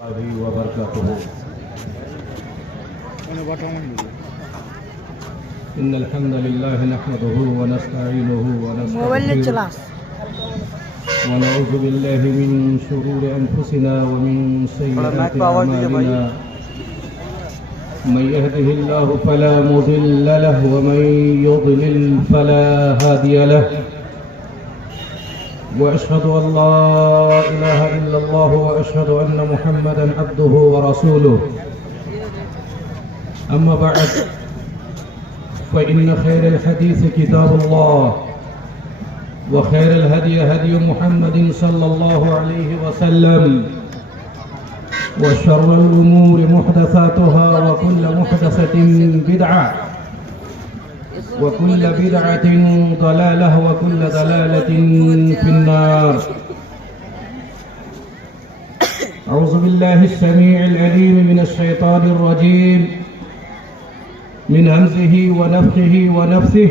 وبركاته. إن الحمد لله نحمده ونستعينه ونستغفره ونعوذ بالله من شرور أنفسنا ومن سيئات أعمالنا. من يهده الله فلا مضل له ومن يضلل فلا هادي له. وأشهد أن لا إله إلا الله وأشهد أن محمدا عبده ورسوله. أما بعد فإن خير الحديث كتاب الله وخير الهدي هدي محمد صلى الله عليه وسلم وشر الأمور محدثاتها وكل محدثة بدعة وكل بدعة ضلالة وكل ضلالة في النار. أعوذ بالله السميع العليم من الشيطان الرجيم من همزه ونفخه ونفثه.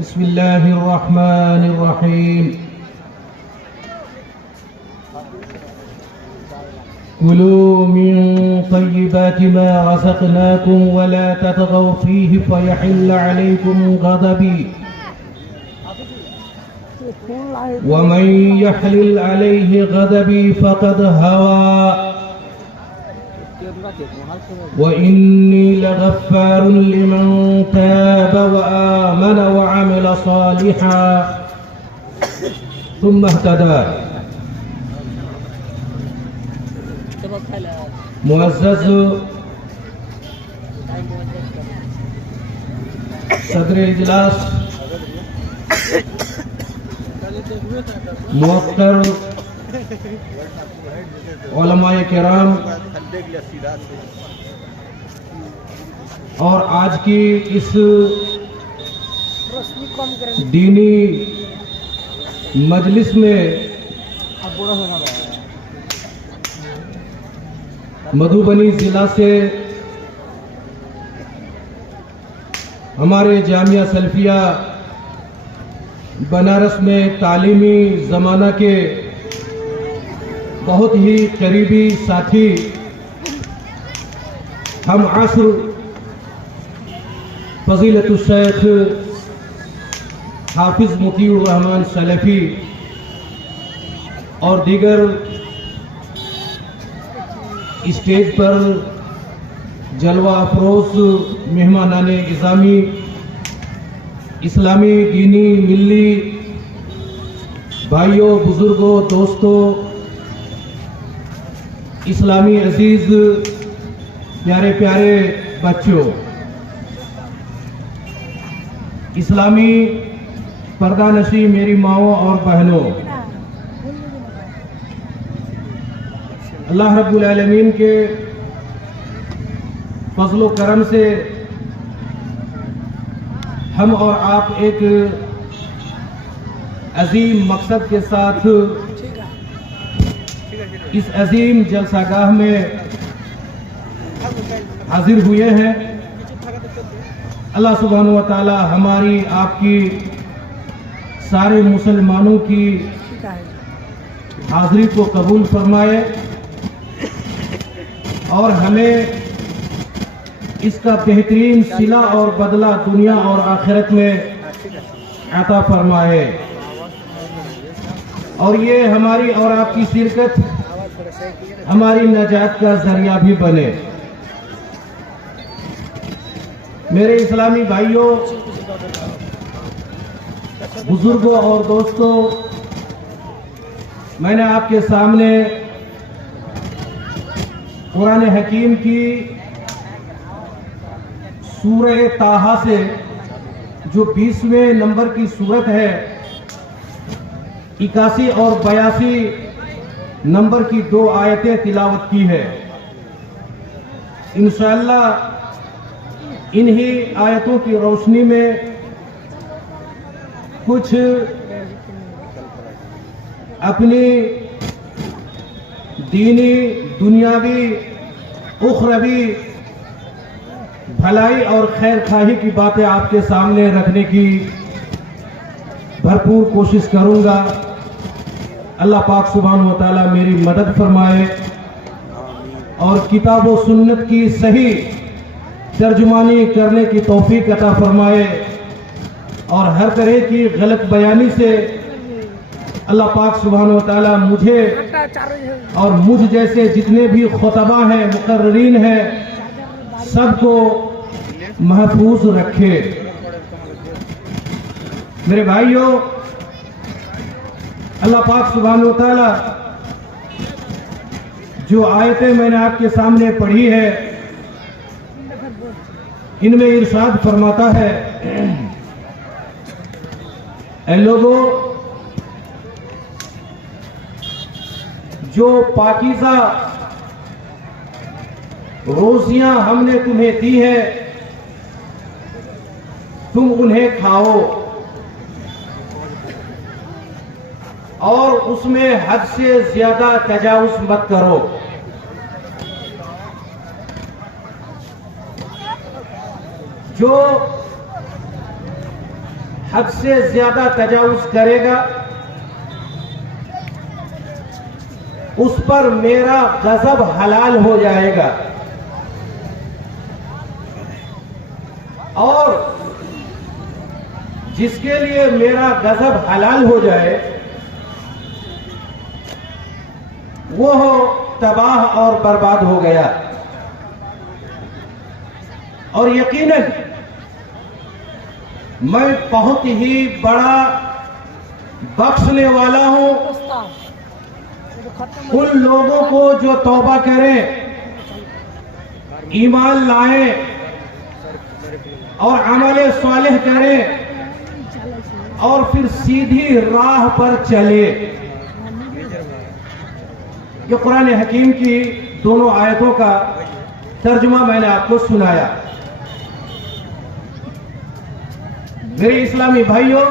بسم الله الرحمن الرحيم. كلوا من طيبات ما رزقناكم ولا تطغوا فيه فيحل عليكم غضبي ومن يحلل عليه غضبي فقد هوى وإني لغفار لمن تاب وآمن وعمل صالحا ثم اهتدى. معزز صدر اجلاس، موقر علماء کرام اور آج کی اس دینی مجلس میں مدھوبنی ضلع سے ہمارے جامعہ سلفیہ بنارس میں تعلیمی زمانہ کے بہت ہی قریبی ساتھی ہم عصر فضیلت الشیخ حافظ مطیع الرحمن سلفی اور دیگر اسٹیج پر جلوہ افروز مہمانان نظامی، اسلامی دینی ملی بھائیوں، بزرگوں، دوستوں، اسلامی عزیز، پیارے پیارے بچوں، اسلامی پردہ نشی میری ماؤں اور بہنوں، اللہ رب العالمین کے فضل و کرم سے ہم اور آپ ایک عظیم مقصد کے ساتھ اس عظیم جلسہ گاہ میں حاضر ہوئے ہیں. اللہ سبحانہ و تعالی ہماری آپ کی سارے مسلمانوں کی حاضری کو قبول فرمائے اور ہمیں اس کا بہترین صلہ اور بدلہ دنیا اور آخرت میں عطا فرمائے، اور یہ ہماری اور آپ کی شرکت ہماری نجات کا ذریعہ بھی بنے. میرے اسلامی بھائیوں، بزرگوں اور دوستوں، میں نے آپ کے سامنے قرآن حکیم کی سورہ طٰہٰ سے جو 20ویں نمبر کی سورت ہے، 81 اور 82 نمبر کی 2 آیتیں تلاوت کی ہے. انشاءاللہ انہی آیتوں کی روشنی میں کچھ اپنی دینی، دنیاوی، اخروی بھلائی اور خیر خواہی کی باتیں آپ کے سامنے رکھنے کی بھرپور کوشش کروں گا. اللہ پاک سبحانہ و تعالیٰ میری مدد فرمائے اور کتاب و سنت کی صحیح ترجمانی کرنے کی توفیق عطا فرمائے، اور ہر طرح کی غلط بیانی سے اللہ پاک سبحانہ و تعالیٰ مجھے اور مجھ جیسے جتنے بھی خطبہ ہیں، مقررین ہیں، سب کو محفوظ رکھے۔ میرے بھائیوں، اللہ پاک سبحانہ و تعالیٰ جو آیتیں میں نے آپ کے سامنے پڑھی ہے، ان میں ارشاد فرماتا ہے، اے لوگوں، جو پاکیزہ روزیاں ہم نے تمہیں دی ہے، تم انہیں کھاؤ اور اس میں حد سے زیادہ تجاوز مت کرو۔ جو حد سے زیادہ تجاوز کرے گا اس پر میرا غضب حلال ہو جائے گا، اور جس کے لیے میرا غضب حلال ہو جائے وہ تباہ اور برباد ہو گیا۔ اور یقیناً میں بہت ہی بڑا بخشنے والا ہوں ان لوگوں کو جو توبہ کریں، ایمان لائیں اور عمل صالح کریں اور پھر سیدھی راہ پر چلے۔ یہ قرآن حکیم کی دونوں آیتوں کا ترجمہ میں نے آپ کو سنایا۔ میرے اسلامی بھائیوں،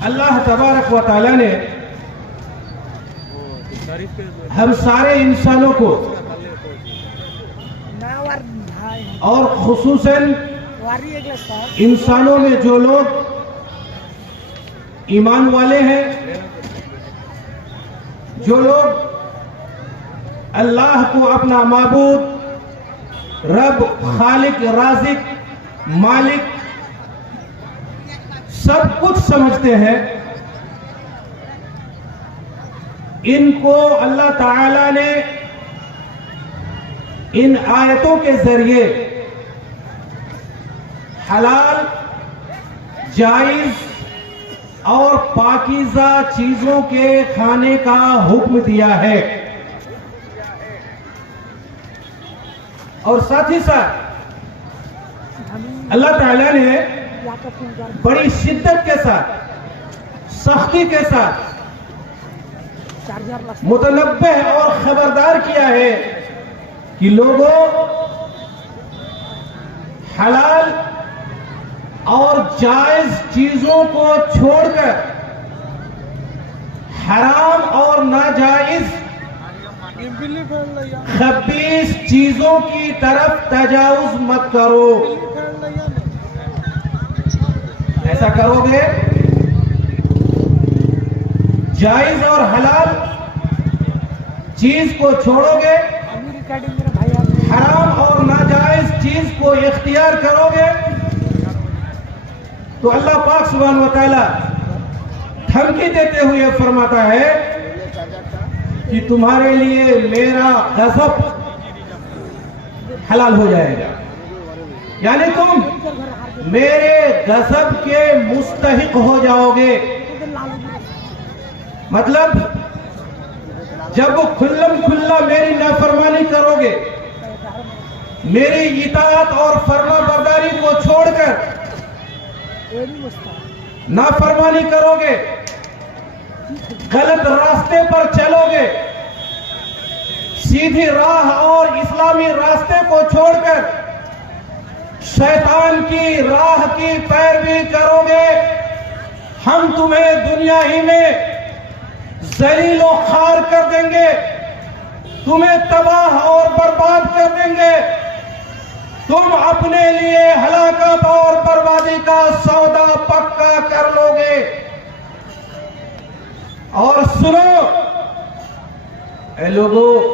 اللہ تبارک و تعالی نے ہم سارے انسانوں کو اور خصوصاً انسانوں میں جو لوگ ایمان والے ہیں، جو لوگ اللہ کو اپنا معبود، رب، خالق، رازق، مالک سب کچھ سمجھتے ہیں، ان کو اللہ تعالی نے ان آیتوں کے ذریعے حلال، جائز اور پاکیزہ چیزوں کے کھانے کا حکم دیا ہے، اور ساتھ ہی ساتھ اللہ تعالیٰ نے بڑی شدت کے ساتھ، سختی کے ساتھ متنبہ اور خبردار کیا ہے کہ لوگوں، حلال اور جائز چیزوں کو چھوڑ کر حرام اور ناجائز خبیث چیزوں کی طرف تجاوز مت کرو۔ ایسا کرو گے، جائز اور حلال چیز کو چھوڑو گے، حرام اور ناجائز چیز کو اختیار کرو گے، تو اللہ پاک سبحانہ و تعالی دھمکی دیتے ہوئے فرماتا ہے کہ تمہارے لیے میرا غضب حلال ہو جائے گا، یعنی تم میرے غضب کے مستحق ہو جاؤ گے۔ مطلب جب کھلم کھلا میری نافرمانی کرو گے، میری اطاعت اور فرما برداری کو چھوڑ کر نافرمانی کرو گے، غلط راستے پر چلو گے، سیدھی راہ اور اسلامی راستے کو چھوڑ کر شیطان کی راہ کی پیروی کرو گے، ہم تمہیں دنیا ہی میں ذلیل و خوار کر دیں گے، تمہیں تباہ اور برباد کر دیں گے، تم اپنے لیے ہلاکت اور بربادی کا سودا پکا کر لو گے۔ اور سنو اے لوگوں،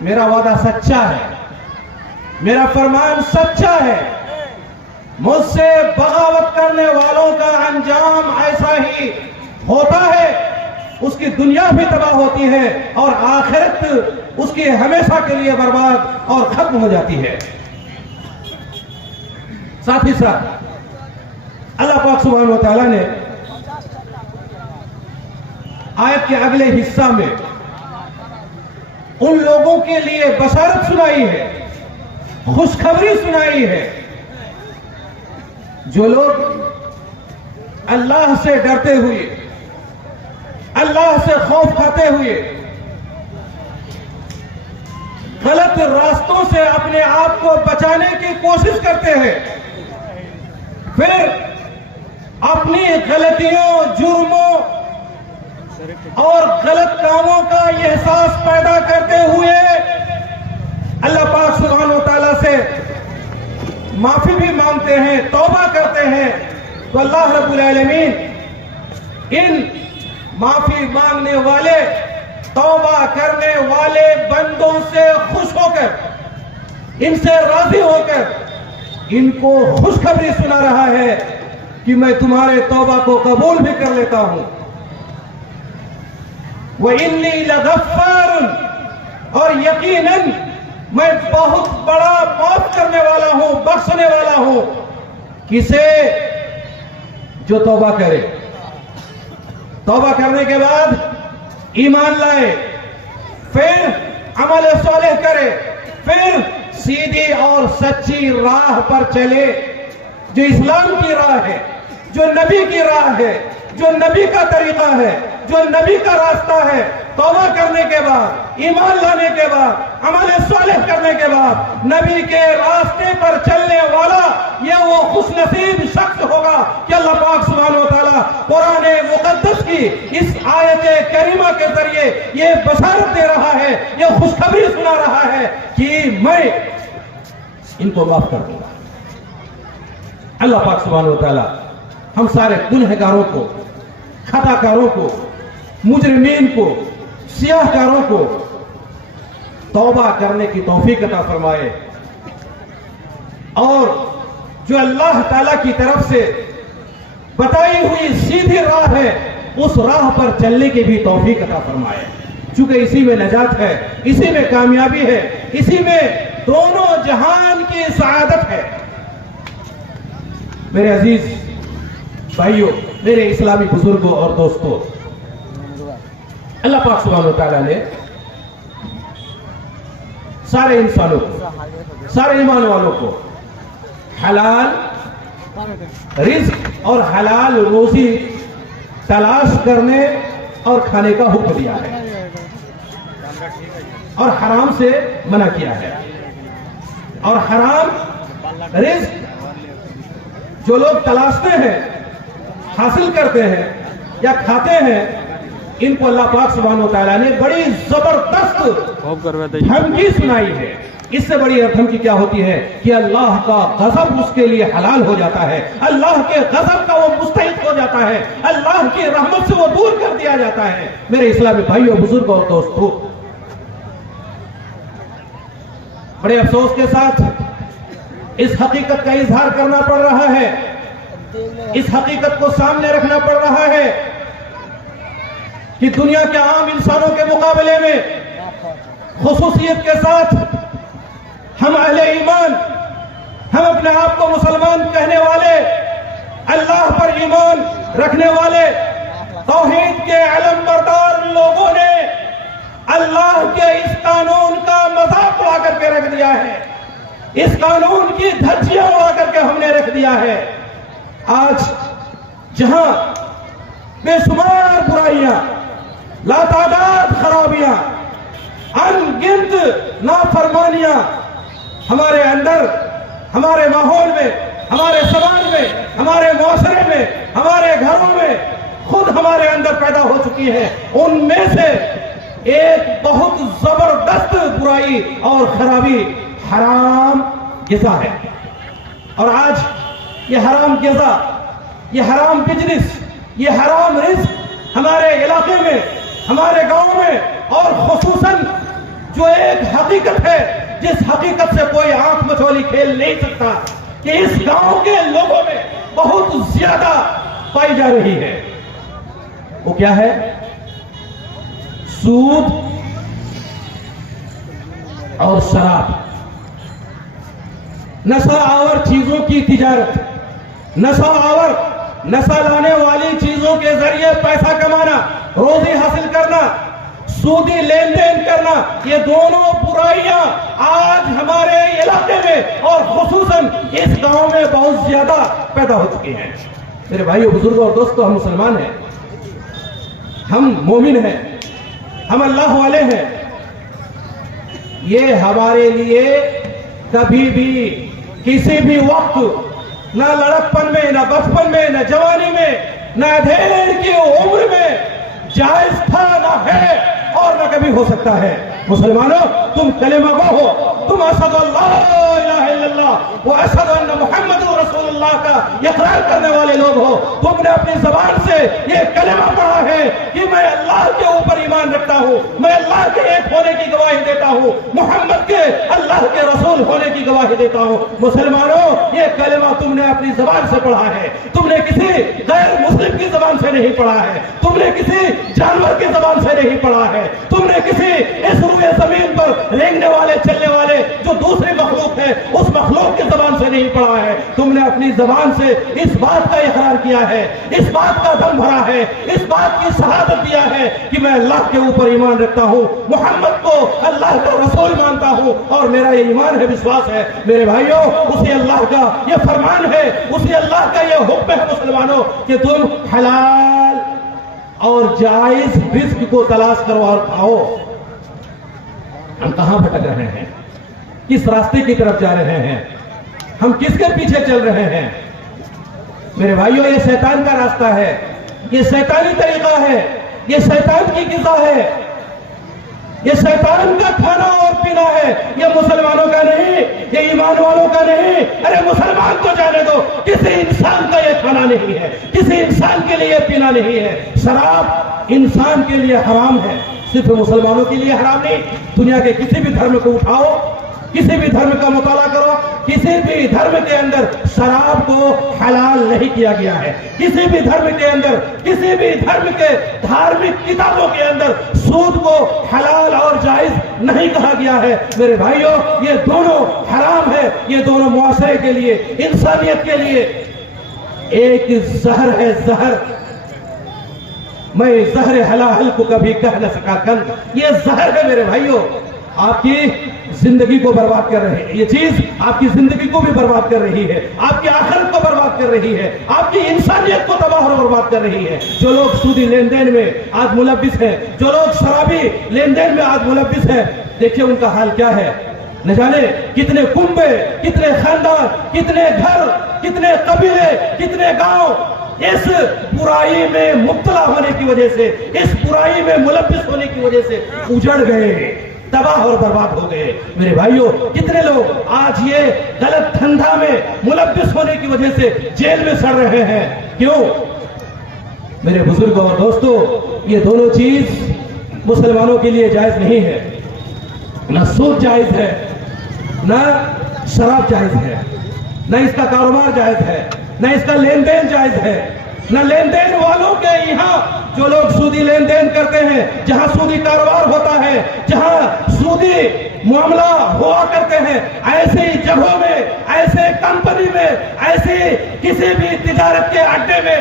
میرا وعدہ سچا ہے، میرا فرمان سچا ہے، مجھ سے بغاوت کرنے والوں کا انجام ایسا ہی ہوتا ہے، اس کی دنیا بھی تباہ ہوتی ہے اور آخرت اس کی ہمیشہ کے لیے برباد اور ختم ہو جاتی ہے۔ ساتھ ہی ساتھ اللہ پاک سبحانہ و تعالیٰ نے آیت کے اگلے حصہ میں ان لوگوں کے لیے بشارت سنائی ہے، خوشخبری سنائی ہے جو لوگ اللہ سے ڈرتے ہوئے، اللہ سے خوف کھاتے ہوئے، غلط راستوں سے اپنے آپ کو بچانے کی کوشش کرتے ہیں، پھر اپنی غلطیوں، جرموں اور غلط کاموں کا یہ احساس پیدا کرتے ہوئے اللہ پاک سبحانہ و تعالیٰ سے معافی بھی مانگتے ہیں، توبہ کرتے ہیں، تو اللہ رب العالمین ان معافی مانگنے والے، توبہ کرنے والے بندوں سے خوش ہو کر، ان سے راضی ہو کر ان کو خوشخبری سنا رہا ہے کہ میں تمہارے توبہ کو قبول بھی کر لیتا ہوں۔ وَإِنِّي لَغَفَّارٌ، اور یقیناً میں بہت بڑا معاف کرنے والا ہوں، بخشنے والا ہوں، کسے؟ جو توبہ کرے، توبہ کرنے کے بعد ایمان لائے، پھر عمل صالح کرے، پھر سیدھی اور سچی راہ پر چلے، جو اسلام کی راہ ہے، جو نبی کی راہ ہے، جو نبی کا طریقہ ہے، جو نبی کا راستہ ہے۔ توبہ کرنے کے بعد، ایمان لانے کے بعد، عمل صالح کرنے کے بعد نبی کے راستے پر چلنے والا یہ وہ خوش نصیب شخص ہوگا کہ اللہ پاک سبحانہ و تعالیٰ قرآن مقدس کی اس آیت کریمہ کے ذریعے یہ بشارت دے رہا ہے، یہ خوشخبری سنا رہا ہے کہ میں ان کو معاف کر دوں گا۔ اللہ پاک سبحانہ و تعالیٰ ہم سارے گنہگاروں کو، خطا کاروں کو، مجرمین کو، سیاہ کاروں کو توبہ کرنے کی توفیق عطا فرمائے، اور جو اللہ تعالیٰ کی طرف سے بتائی ہوئی سیدھی راہ ہے اس راہ پر چلنے کی بھی توفیق عطا فرمائے، چونکہ اسی میں نجات ہے، اسی میں کامیابی ہے، اسی میں دونوں جہان کی سعادت ہے۔ میرے عزیز بھائیوں، میرے اسلامی بزرگوں اور دوستوں، اللہ پاک سبحانہ و تعالیٰ نے سارے انسانوں کو، سارے ایمان والوں کو حلال رزق اور حلال روزی تلاش کرنے اور کھانے کا حکم دیا ہے، اور حرام سے منع کیا ہے۔ اور حرام رزق جو لوگ تلاشتے ہیں، حاصل کرتے ہیں یا کھاتے ہیں، ان کو اللہ پاک سبحانہ و تعالیٰ نے بڑی زبردست دھمکی سنائی ہے۔ اس سے بڑی دھمکی کیا ہوتی ہے کہ اللہ کا غضب اس کے لیے حلال ہو جاتا ہے، اللہ کے غضب کا وہ مستحق ہو جاتا ہے، اللہ کی رحمت سے وہ دور کر دیا جاتا ہے۔ میرے اسلامی بھائیوں، بزرگوں اور دوستوں، بڑے افسوس کے ساتھ اس حقیقت کا اظہار کرنا پڑ رہا ہے، اس حقیقت کو سامنے رکھنا پڑ رہا ہے کہ دنیا کے عام انسانوں کے مقابلے میں خصوصیت کے ساتھ ہم اہل ایمان، ہم اپنے آپ کو مسلمان کہنے والے، اللہ پر ایمان رکھنے والے، توحید کے علم بردار لوگوں نے اللہ کے اس قانون کا مذاق اڑا کر کے رکھ دیا ہے، اس قانون کی دھجیاں اڑا کر کے ہم نے رکھ دیا ہے۔ آج جہاں بے شمار برائیاں، لاتعداد خرابیاں، ان گنت نافرمانیاں ہمارے اندر، ہمارے ماحول میں، ہمارے سماج میں، ہمارے معاشرے میں، ہمارے گھروں میں خود ہمارے اندر پیدا ہو چکی ہے، ان میں سے ایک بہت زبردست برائی اور خرابی حرام غذا ہے۔ اور آج یہ حرام غذا، یہ حرام بزنس، یہ حرام رزق ہمارے علاقے میں، ہمارے گاؤں میں، اور خصوصاً جو ایک حقیقت ہے جس حقیقت سے کوئی آنکھ مچولی کھیل نہیں سکتا کہ اس گاؤں کے لوگوں میں بہت زیادہ پائی جا رہی ہے، وہ کیا ہے؟ سود اور شراب، نشہ آور چیزوں کی تجارت، نشہ آور نشہ لانے والی چیزوں کے ذریعے پیسہ کمانا، روزی حاصل کرنا، سودی لین دین کرنا، یہ دونوں برائیاں آج ہمارے علاقے میں اور خصوصاً اس گاؤں میں بہت زیادہ پیدا ہو چکی ہیں۔ میرے بھائیو، بزرگوں اور دوستو، ہم مسلمان ہیں، ہم مومن ہیں، ہم اللہ والے ہیں۔ یہ ہمارے لیے کبھی بھی کسی بھی وقت، نہ لڑکپن میں، نہ بچپن میں، نہ جوانی میں، نہ ادھیڑ کی عمر میں جائز تھا، نہ ہے اور نہ کبھی ہو سکتا ہے۔ مسلمانوں، تم کلمہ گو ہو، تم اشہد ان لا الہ الا اللہ و اشہد ان محمد رسول اللہ کا اقرار کرنے والے لوگ ہو۔ تم نے اپنی زبان سے یہ کلمہ پڑھا ہے کہ میں اللہ کے اوپر ایمان رکھتا ہوں، میں اللہ کے ایک ہونے کی گواہی دیتا ہوں، محمد کے اللہ کے رسول ہونے کی گواہی دیتا ہوں۔ مسلمانوں، یہ کلمہ تم نے اپنی زبان سے پڑھا ہے، تم نے کسی غیر مسلم کی زبان سے نہیں پڑھا ہے، تم نے کسی جانور کی زبان سے نہیں پڑھا ہے، تم نے کسی اس روئے زمین پر رینگنے والے چلنے والے جو دوسری مخلوق ہے اس مخلوق کی زبان سے نہیں پڑھا ہے، تم نے اپنی زبان سے اس بات کا اقرار کیا ہے، اس بات کا دم بھرا ہے، اس بات کی شہادت دیا ہے کہ میں اللہ کے اوپر ایمان رکھتا ہوں، محمد کو اللہ کا رسول مانتا ہوں اور میرا یہ ایمان ہے، وشواس ہے۔ میرے بھائیوں، اسی اللہ کا یہ فرمان ہے، اسی اللہ کا یہ حکم ہے مسلمانوں کہ تم حلال اور جائز رزق کو تلاش کرو اور کھاؤ۔ ہم کہاں بھٹک رہے ہیں؟ کس راستے کی طرف جا رہے ہیں؟ ہم کس کے پیچھے چل رہے ہیں؟ میرے بھائیوں، یہ شیطان کا راستہ ہے، یہ شیطانی طریقہ ہے، یہ شیطان کی غذا ہے، یہ شیطان کا کھانا اور پینا ہے، یہ مسلمانوں کا نہیں، یہ ایمان والوں کا نہیں۔ ارے مسلمان تو جانے دو، کسی انسان کا یہ کھانا نہیں ہے، کسی انسان کے لیے یہ پینا نہیں ہے۔ شراب انسان کے لیے حرام ہے، صرف مسلمانوں کے لیے حرام نہیں۔ دنیا کے کسی بھی دھرم کو اٹھاؤ، کسی بھی دھرم کا مطالعہ کرو، کسی بھی دھرم کے اندر شراب کو حلال نہیں کیا گیا ہے، کسی بھی دھرم کے اندر، کسی بھی دھرم کے دھارمک کتابوں کے اندر سود کو حلال اور جائز نہیں کہا گیا ہے۔ میرے بھائیوں، یہ دونوں حرام ہے، یہ دونوں معاشرے کے لیے، انسانیت کے لیے ایک زہر ہے، زہر۔ میں زہر حلال کو کبھی کہہ نہ سکا کند، یہ زہر ہے میرے بھائیوں، آپ کی زندگی کو برباد کر رہے ہیں۔ یہ چیز آپ کی زندگی کو بھی برباد کر رہی ہے، آپ کی آخرت کو برباد کر رہی ہے، آپ کی انسانیت کو تباہ اور برباد کر رہی ہے۔ جو لوگ سودی لین دین میں آج ملوث ہیں، جو لوگ شرابی لین دین میں آج ملوث ہیں، دیکھیے ان کا حال کیا ہے۔ نہ جانے کتنے کنبے، کتنے خاندان، کتنے گھر، کتنے قبیلے، کتنے گاؤں اس برائی میں مبتلا ہونے کی وجہ سے، اس برائی میں ملوث ہونے کی وجہ سے اجڑ گئے، تباہ اور برباد ہو گئے۔ میرے بھائیوں، کتنے لوگ آج یہ غلط دھندا میں ملوث ہونے کی وجہ سے جیل میں سڑ رہے ہیں۔ کیوں؟ میرے بزرگوں اور دوستوں، یہ دونوں چیز مسلمانوں کے لیے جائز نہیں ہے۔ نہ سود جائز ہے، نہ شراب جائز ہے، نہ اس کا کاروبار جائز ہے، نہ اس کا لین دین جائز ہے، نہ لین دین والوں کے یہاں جو لوگ سودی لین دین کرتے ہیں، جہاں سودی کاروبار ہوتا ہے، جہاں سودی معاملہ ہوا کرتے ہیں، ایسی جگہوں میں، ایسے کمپنی میں، ایسی کسی بھی تجارت کے اڈے میں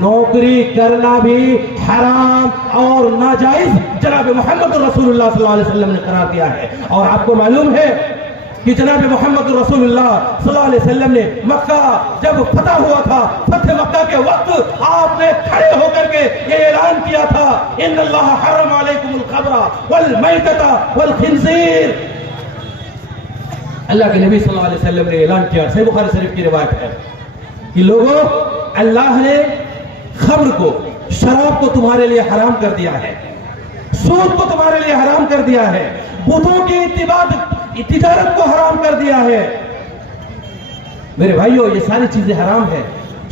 نوکری کرنا بھی حرام اور ناجائز جناب محمد رسول اللہ صلی اللہ علیہ وسلم نے قرار دیا ہے۔ اور آپ کو معلوم ہے کہ جناب محمد رسول اللہ صلی اللہ علیہ وسلم نے مکہ جب فتح ہوا تھا، فتح مکہ کے وقت آپ نے کھڑے ہو کر کے یہ اعلان کیا تھا، ان اللہ حرم علیکم الخمر والمیتۃ والخنزیر۔ اللہ کے نبی صلی اللہ علیہ وسلم نے اعلان کیا، صحیح بخاری شریف کی روایت ہے کہ لوگوں، اللہ نے خمر کو، شراب کو تمہارے لیے حرام کر دیا ہے، سود کو تمہارے لیے حرام کر دیا ہے، بتوں کی تجارت کو حرام کر دیا ہے۔ میرے بھائیوں، یہ ساری چیزیں حرام ہیں،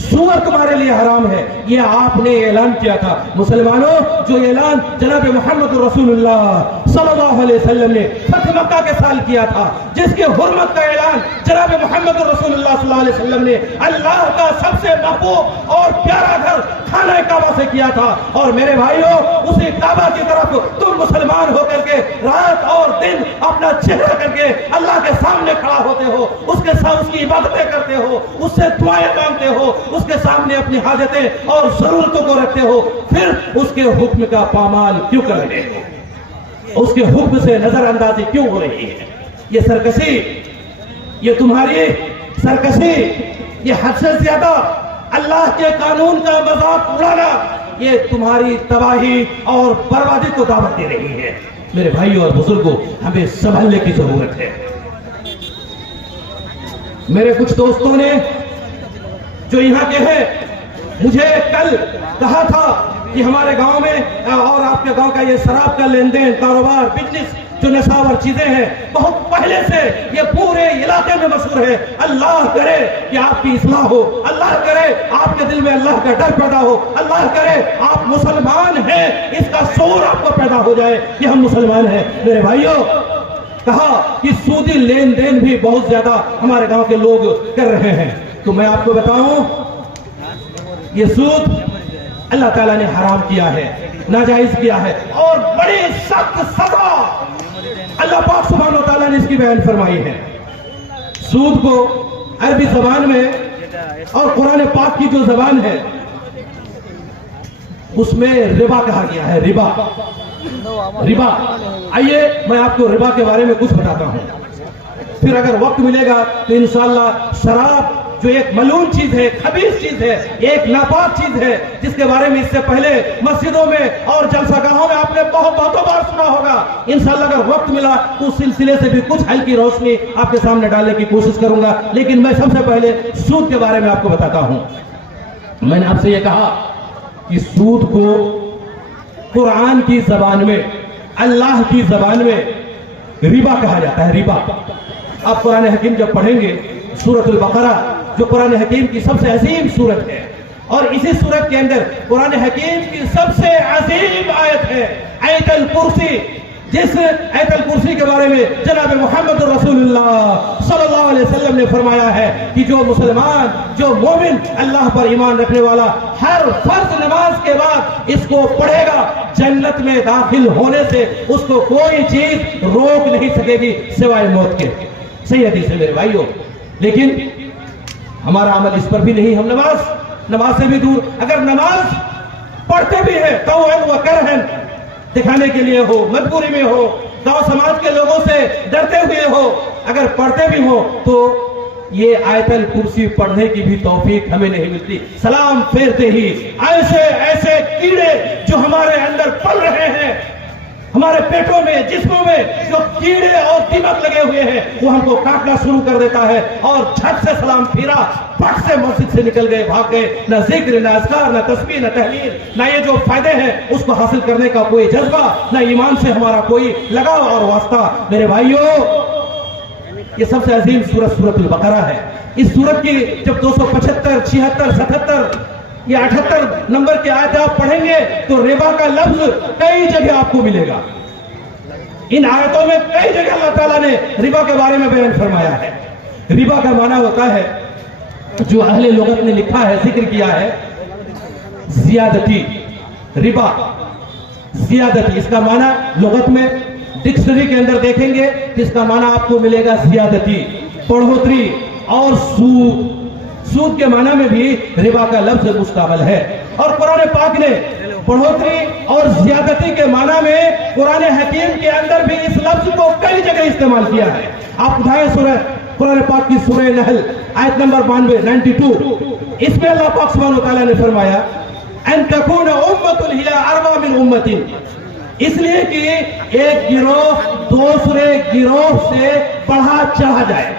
سود تمہارے لیے حرام ہے، یہ آپ نے اعلان کیا تھا۔ مسلمانوں، جو اعلان جناب محمد رسول اللہ صلی اللہ علیہ وسلم نے فتح مکہ کے سال کیا تھا، جس کے حرمت کا اعلان جناب محمد رسول اللہ صلی اللہ علیہ وسلم نے اللہ کا سب سے محبوب اور پیارا گھر خانہ کعبہ سے کیا تھا۔ اور میرے بھائیوں، اسی کعبہ کی طرف تم مسلمان ہو کر کے رات اور دن اپنا چہرہ کر کے اللہ کے سامنے کھڑا ہوتے ہو، اس کے ساتھ اس کی عبادتیں کرتے ہو، اس سے دعائیں مانگتے ہو، اس کے سامنے اپنی حاجتیں اور ضرورتوں کو رکھتے ہو، پھر اس کے حکم کا پامال کیوں کر رہے ہو؟ اس کے حکم سے نظر اندازی کیوں ہو رہی ہے؟ یہ سرکشی، یہ تمہاری سرکشی، یہ حد سے زیادہ اللہ کے قانون کا مذاق اڑانا، یہ تمہاری تباہی اور بربادی کو دعوت دے رہی ہے۔ میرے بھائیوں اور بزرگوں، ہمیں سنبھلنے کی ضرورت ہے۔ میرے کچھ دوستوں نے جو یہاں کے ہیں، مجھے کل کہا تھا کہ ہمارے گاؤں میں اور آپ کے گاؤں کا یہ شراب کا لین دین، کاروبار، بزنس، جو نصاب اور چیزیں ہیں، بہت پہلے سے یہ پورے علاقے میں مشہور ہے۔ اللہ کرے کہ آپ کی اصلاح ہو، اللہ کرے آپ کے دل میں اللہ کا ڈر پیدا ہو، اللہ کرے آپ مسلمان ہیں اس کا شعور آپ کو پیدا ہو جائے کہ ہم مسلمان ہیں۔ میرے بھائیوں، کہا کہ سودی لین دین بھی بہت زیادہ ہمارے گاؤں کے لوگ کر رہے ہیں۔ تو میں آپ کو بتاؤں، یہ سود اللہ تعالیٰ نے حرام کیا ہے، ناجائز کیا ہے، اور بڑی سخت سزا اللہ پاک سبحانہ وتعالیٰ نے اس کی بیان فرمائی ہے۔ سود کو عربی زبان میں اور قرآن پاک کی جو زبان ہے اس میں ربا کہا گیا ہے۔ ربا، ربا۔ آئیے میں آپ کو ربا کے بارے میں کچھ بتاتا ہوں، پھر اگر وقت ملے گا تو انشاءاللہ شراب جو ایک ملعون چیز ہے، خبیث چیز ہے، ایک ناپاک چیز ہے، جس کے بارے میں اس سے پہلے مسجدوں میں اور جلسہ گاہوں میں آپ نے بہتوں بار سنا ہوگا۔ انشاءاللہ اگر وقت ملا تو اس سلسلے سے بھی کچھ ہلکی روشنی آپ کے سامنے ڈالنے کی کوشش کروں گا، لیکن میں سب سے پہلے سود کے بارے میں آپ کو بتاتا ہوں۔ میں نے آپ سے یہ کہا کہ سود کو قرآن کی زبان میں، اللہ کی زبان میں ربا کہا جاتا ہے۔ ربا۔ آپ قرآن حکیم جب پڑھیں گے، سورۃ البقرہ جو قرآن حکیم کی سب سے عظیم سورت ہے، اور اسی سورت کے اندر قرآن حکیم کی سب سے عظیم آیت ہے آیت الکرسی، جس آیت الکرسی کے بارے میں جناب محمد رسول اللہ صلی اللہ علیہ وسلم نے فرمایا ہے کہ جو مسلمان، جو مومن، اللہ پر ایمان رکھنے والا ہر فرض نماز کے بعد اس کو پڑھے گا، جنت میں داخل ہونے سے اس کو کوئی چیز روک نہیں سکے گی سوائے موت کے۔ صحیح حدیث ہے میرے بھائیوں۔ لیکن ہمارا عمل اس پر بھی نہیں، ہم نماز سے بھی دور۔ اگر نماز پڑھتے بھی ہیں طوعاً و کرہاً، دکھانے کے لیے ہو، مجبوری میں ہو، گاؤں سماج کے لوگوں سے ڈرتے ہوئے ہو، اگر پڑھتے بھی ہو تو یہ آیت الکرسی پڑھنے کی بھی توفیق ہمیں نہیں ملتی۔ سلام پھیرتے ہی ایسے کیڑے جو ہمارے اندر پل رہے ہیں، ہمارے پیٹوں میں، جسموں میں جو کیڑے اور دیمک لگے ہوئے ہیں، وہ ہم کو کاٹنا شروع کر دیتا ہے، اور جھٹ سے سلام پھیرا، پٹ سے مسجد سے نکل گئے، بھاگ گئے۔ نہ ذکر، نہ اذکار، نہ تسبیح، نہ تحلیل، نہ یہ جو فائدے ہیں اس کو حاصل کرنے کا کوئی جذبہ، نہ ایمان سے ہمارا کوئی لگاؤ اور واسطہ۔ میرے بھائیوں، یہ سب سے عظیم سورت سورۃ البقرہ ہے۔ اس سورت کی جب 275، 76، 77 یا 78 نمبر کی آیت آپ پڑھیں گے تو ربا کا لفظ کئی جگہ آپ کو ملے گا۔ ان آیتوں میں کئی جگہ اللہ تعالیٰ نے ربا کے بارے میں بیان فرمایا ہے۔ ربا کا معنی ہوتا ہے، جو اہل لغت نے لکھا ہے، ذکر کیا ہے، زیادتی۔ ربا، زیادتی، اس کا معنی لغت میں ڈکشنری کے اندر دیکھیں گے اس کا معنی آپ کو ملے گا زیادتی، بڑھوتری اور سود۔ سود کے معنی میں بھی ربا کا لفظ مستعمل ہے، اور قرآن پاک نے بڑھوتری اور زیادتی کے معنی میں قرآن حکیم کے اندر بھی اس لفظ کو کئی جگہ استعمال کیا ہے۔ آپ اٹھائیں سورہ قرآن پاک کی سورہ نحل آیت نمبر 92، اس میں اللہ پاک سبحانہ وتعالیٰ نے فرمایا ان تکون امۃ ہی اربع من امۃ، اس لیے کہ ایک گروہ دوسرے گروہ سے بڑھا چڑھا جائے۔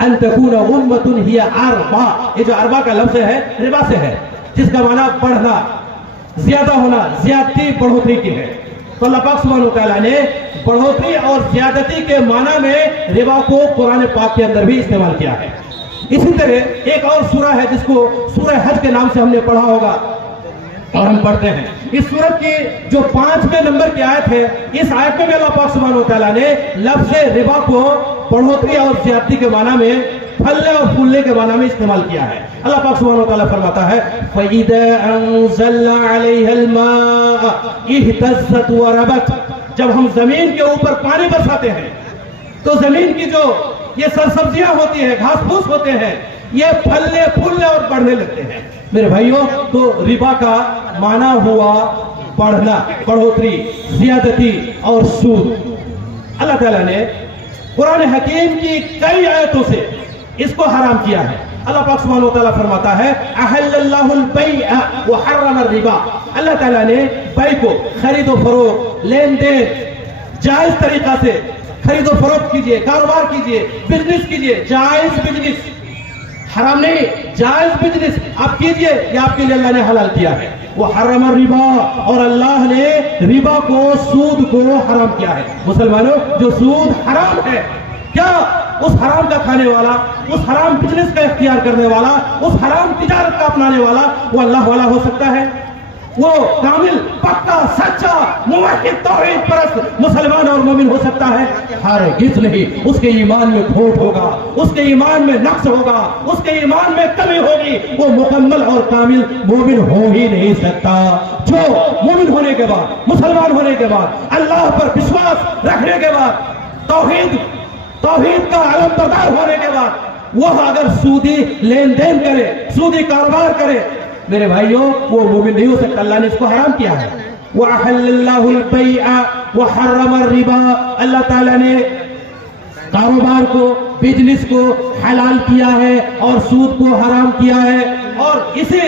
ان تکون امۃ ہی اربع، یہ جو اربع کا لفظ ہے ربا سے ہے، جس کا معنی بڑھنا، زیادہ ہونا، زیادتی بڑھوتری کی ہے۔ تو اللہ پاک سبحانہ وتعالیٰ نے بڑھوتری اور زیادتی کے معنی میں ربا کو قرآن پاک کے اندر بھی استعمال کیا ہے۔ اسی طرح ایک اور سورہ ہے جس کو سورہ حج کے نام سے ہم نے پڑھا ہوگا، اور ہم پڑھتے ہیں اس سورت کی جو 5ویں نمبر کی آیت ہے، اس آیت میں بھی اللہ پاک سبحانہ وتعالیٰ نے لفظ ربا کو بڑھوتری اور زیادتی کے معنی میں، پھلنے اور پھولنے کے معنی میں استعمال کیا ہے۔ اللہ پاک سبحانہ وتعالیٰ فرماتا ہے فَإِذَا أَنزَلْنَا عَلَيْهَا الْمَاءَ اهْتَزَّتْ وَرَبَتْ، جب ہم زمین کے اوپر پانی برساتے ہیں تو زمین کی جو یہ سرسبزیاں ہوتی ہیں، گھاس پھوس ہوتے ہیں، یہ پھلنے پھولنے اور بڑھنے لگتے ہیں۔ میرے بھائیوں، تو ربا کا معنی ہوا بڑھنا، بڑھوتری، زیادتی اور سود۔ اللہ تعالیٰ نے قرآن حکیم کی کئی آیتوں سے اس کو حرام کیا ہے۔ اللہ پاک سبحانہ وتعالیٰ فرماتا ہے احل اللہ البیع وحرم الربا، اللہ تعالیٰ نے بیع کو، خرید و فروخت، لین دین جائز طریقہ سے خرید و فروخت کیجئے، کاروبار کیجئے، بزنس کیجئے، جائز بزنس، حرام نہیں، جائز بزنس آپ کیجئے، یہ آپ کے لیے اللہ نے حلال کیا ہے۔ وہ حرم الربا، اور اللہ نے ربا کو، سود کو حرام کیا ہے۔ مسلمانوں، جو سود حرام ہے، کیا اس حرام کا کھانے والا، اس حرام بزنس کا اختیار کرنے والا، اس حرام تجارت کا اپنانے والا وہ اللہ والا ہو سکتا ہے؟ وہ کامل، پکا، سچا، موحد، توحید پرست مسلمان اور مومن ہو سکتا ہے؟ ہرگز نہیں۔ اس کے ایمان میں کھوٹ ہوگا، اس کے ایمان میں نقص ہوگا، اس کے ایمان میں کمی ہوگی، وہ مکمل اور کامل مومن ہو ہی نہیں سکتا۔ جو مومن ہونے کے بعد، مسلمان ہونے کے بعد، اللہ پر وشواس رکھنے کے بعد، توحید کا علم بردار ہونے کے بعد وہ اگر سودی لین دین کرے، سودی کاروبار کرے، میرے بھائیوں، وہ مومن نہیں ہو سکتا۔ اللہ نے اس کو حرام کیا ہے۔ وَأَحَلَّ اللَّهُ الْبَيْعَ وَحَرَّمَ الرِّبَا، اللہ تعالیٰ نے کاروبار کو، بزنس کو حلال کیا ہے اور سود کو حرام کیا ہے۔ اور اسی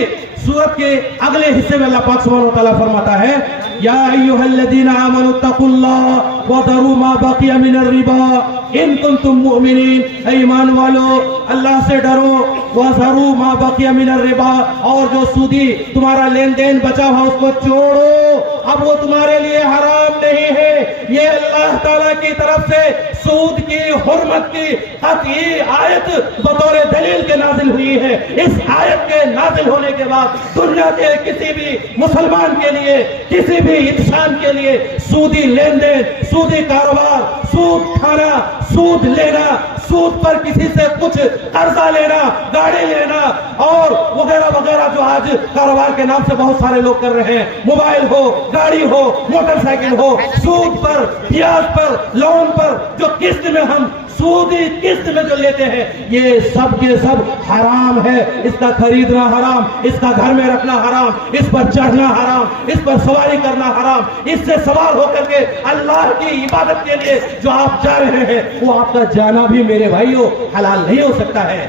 سورت کے اگلے حصے میں اللہ پاک سبحانہ وتعالیٰ فرماتا ہے یا ایھا الذین آمنوا اتقوا اللہ وذروا ما بقی من الربا ان کنتم مؤمنین، اے ایمان والو اللہ سے ڈرو، وذروا ما بقی من الربا، اور جو سودی تمہارا لین دین بچا ہوا اس کو چھوڑو، اب وہ تمہارے لیے حرام نہیں ہے۔ یہ اللہ تعالیٰ کی طرف سے سود کی حرمت کی قطعی آیت بطور دلیل کے نازل ہوئی ہے۔ اس آیت کے نازل ہونے کے بعد دنیا کے کسی بھی مسلمان کے لیے، کسی بھی انسان کے لیے سودی لین دین، سودی کاروبار، سود کھانا، سود لینا، سود پر کسی سے کچھ قرضہ لینا، گاڑی لینا اور وغیرہ وغیرہ جو آج کاروبار کے نام سے بہت سارے لوگ کر رہے ہیں، موبائل ہو، گاڑی ہو، موٹر سائیکل ہو، سود پر، بیاج پر، لون پر جو قسط میں ہم سودی قسط میں جو لیتے ہیں، یہ سب کے سب حرام ہے۔ اس کا خریدنا حرام، اس کا گھر میں رکھنا حرام، اس پر چڑھنا حرام، اس پر سواری کرنا حرام، اس سے سوار ہو کر کے اللہ کی عبادت کے لیے جو آپ جا رہے ہیں وہ آپ کا جانا بھی میرے بھائیوں حلال نہیں ہو سکتا ہے۔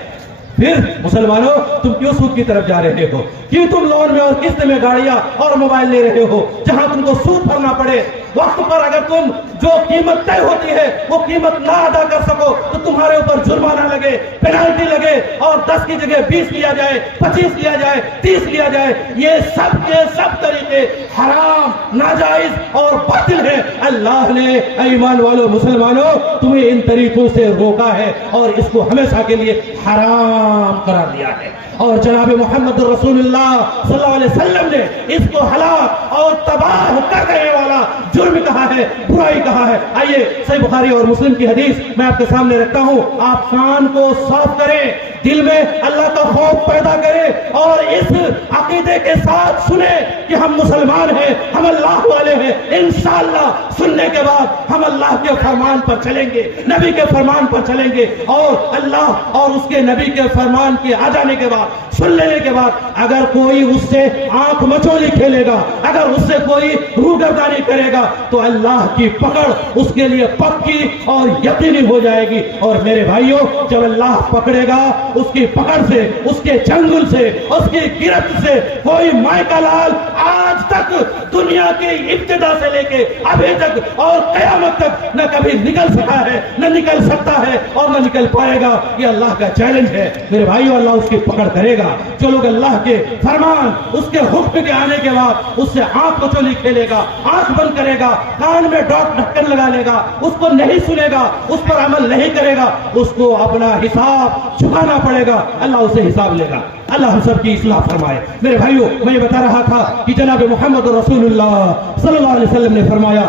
پھر مسلمانوں، تم کیوں سود کی طرف جا رہے ہو؟ کیوں تم لون میں اور قسط میں گاڑیاں اور موبائل لے رہے ہو جہاں تم کو سود بھرنا پڑے؟ وقت پر اگر تم جو قیمت طے ہوتی ہے وہ قیمت نہ ادا کر سکو تو تمہارے اوپر جرمانہ لگے، پینالٹی لگے، اور 10 کی جگہ 20 لیا جائے، 25 لیا جائے، 30 لیا جائے۔ یہ سب کے سب طریقے حرام، ناجائز اور باطل ہیں۔ اللہ نے ایمان والو مسلمانوں تمہیں ان طریقوں سے روکا ہے اور اس کو ہمیشہ کے لیے حرام قرار دیا ہے۔ اور جناب محمد رسول اللہ صلی اللہ علیہ وسلم نے اس کو ہلاک اور تباہ کر دینے والا جرم کہا ہے، برائی کہا ہے۔ آئیے صحیح بخاری اور مسلم کی حدیث میں آپ کے سامنے رکھتا ہوں، آپ کان کو صاف کریں، دل میں اللہ کا خوف پیدا کریں اور اس عقیدے کے ساتھ سنیں کہ ہم مسلمان ہیں، ہم اللہ والے ہیں۔ انشاءاللہ سننے کے بعد ہم اللہ کے فرمان پر چلیں گے، نبی کے فرمان پر چلیں گے، اور اللہ اور اس کے نبی کے فرمان کے آ جانے کے بعد، سن لینے کے بعد اگر کوئی اس سے آنکھ مچولی کھیلے گا، اگر اس سے کوئی روگردانی کرے گا تو اللہ کی پکڑ اس کے لیے پکی اور یقینی ہو جائے گی۔ اور میرے بھائیوں، جب اللہ پکڑے گا اس کی پکڑ سے، اس کے چنگل سے، اس کی گرفت سے کوئی مائی کا لال آج تک دنیا کی ابتدا سے لے کے ابھی تک اور قیامت تک نہ کبھی نکل سکا ہے، نہ نکل سکتا ہے اور نہ نکل پائے گا۔ یہ اللہ کا چیلنج ہے میرے بھائیوں، اللہ اس کی پکڑ کرے گا۔ جو لوگ اللہ کے فرمان، اس کے حکم کے آنے کے بعد اس سے آنکھ مچولی کھیلے گا، آنکھ بند کرے گا، کان میں ڈھکن لگا لے گا، اس کو نہیں سنے گا، اس پر عمل نہیں کرے گا، اس کو اپنا حساب چکانا پڑے گا، اللہ اسے حساب لے گا۔ اللہ ہم سب کی اصلاح فرمائے۔ میرے بھائیوں، میں یہ بتا رہا تھا کہ جناب محمد رسول اللہ صلی اللہ علیہ وسلم نے فرمایا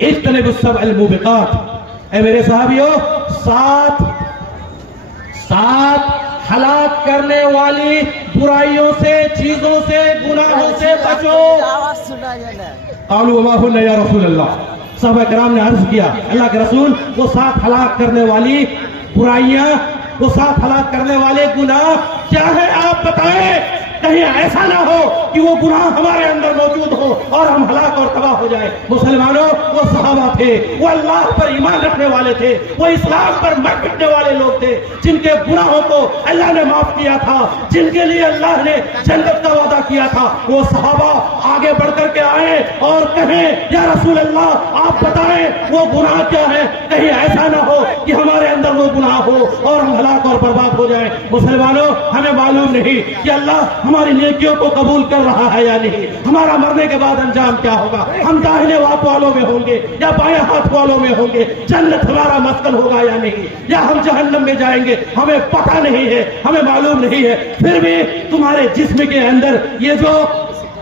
اجتنبوا السبع الموبقات، اے میرے صحابیوں، سات ہلاک کرنے والی برائیوں سے، چیزوں سے، گناہوں سے بچو۔ قالوا وما هن یا رسول اللہ، صحابہ کرام نے عرض کیا اللہ کے رسول، وہ سات ہلاک کرنے والی برائیاں، وہ سات ہلاک کرنے والے گناہ کیا ہے آپ بتائیں، کہیں ایسا نہ ہو کہ وہ گناہ ہمارے اندر موجود ہو اور ہم ہلاک اور تباہ ہو جائیں۔ مسلمانوں، وہ صحابہ تھے، وہ اللہ پر ایمان رکھنے والے تھے، وہ اسلام پر مر مٹنے والے لوگ تھے، جن کے گناہوں کو اللہ نے معاف کیا تھا، جن کے لیے اللہ نے جنت کا وعدہ کیا تھا۔ وہ صحابہ آگے بڑھ کر کے آئے اور کہیں یا رسول اللہ آپ بتائیں وہ گناہ کیا ہے، کہیں ایسا نہ ہو کہ ہمارے اندر وہ گناہ ہو اور ہم ہلاک اور برباد ہو جائیں۔ مسلمانوں، ہمیں معلوم نہیں کہ اللہ ہماری نیکیوں کو قبول کر رہا ہے یا نہیں، ہمارا مرنے کے بعد انجام کیا ہوگا، ہم داہنے ہاتھ والوں میں ہوں گے یا بائیں ہاتھ والوں میں ہوں گے، جنت ہمارا مسکن ہوگا یا نہیں، یا ہم جہنم میں جائیں گے، ہمیں پتہ نہیں ہے، ہمیں معلوم نہیں ہے۔ پھر بھی تمہارے جسم کے اندر یہ جو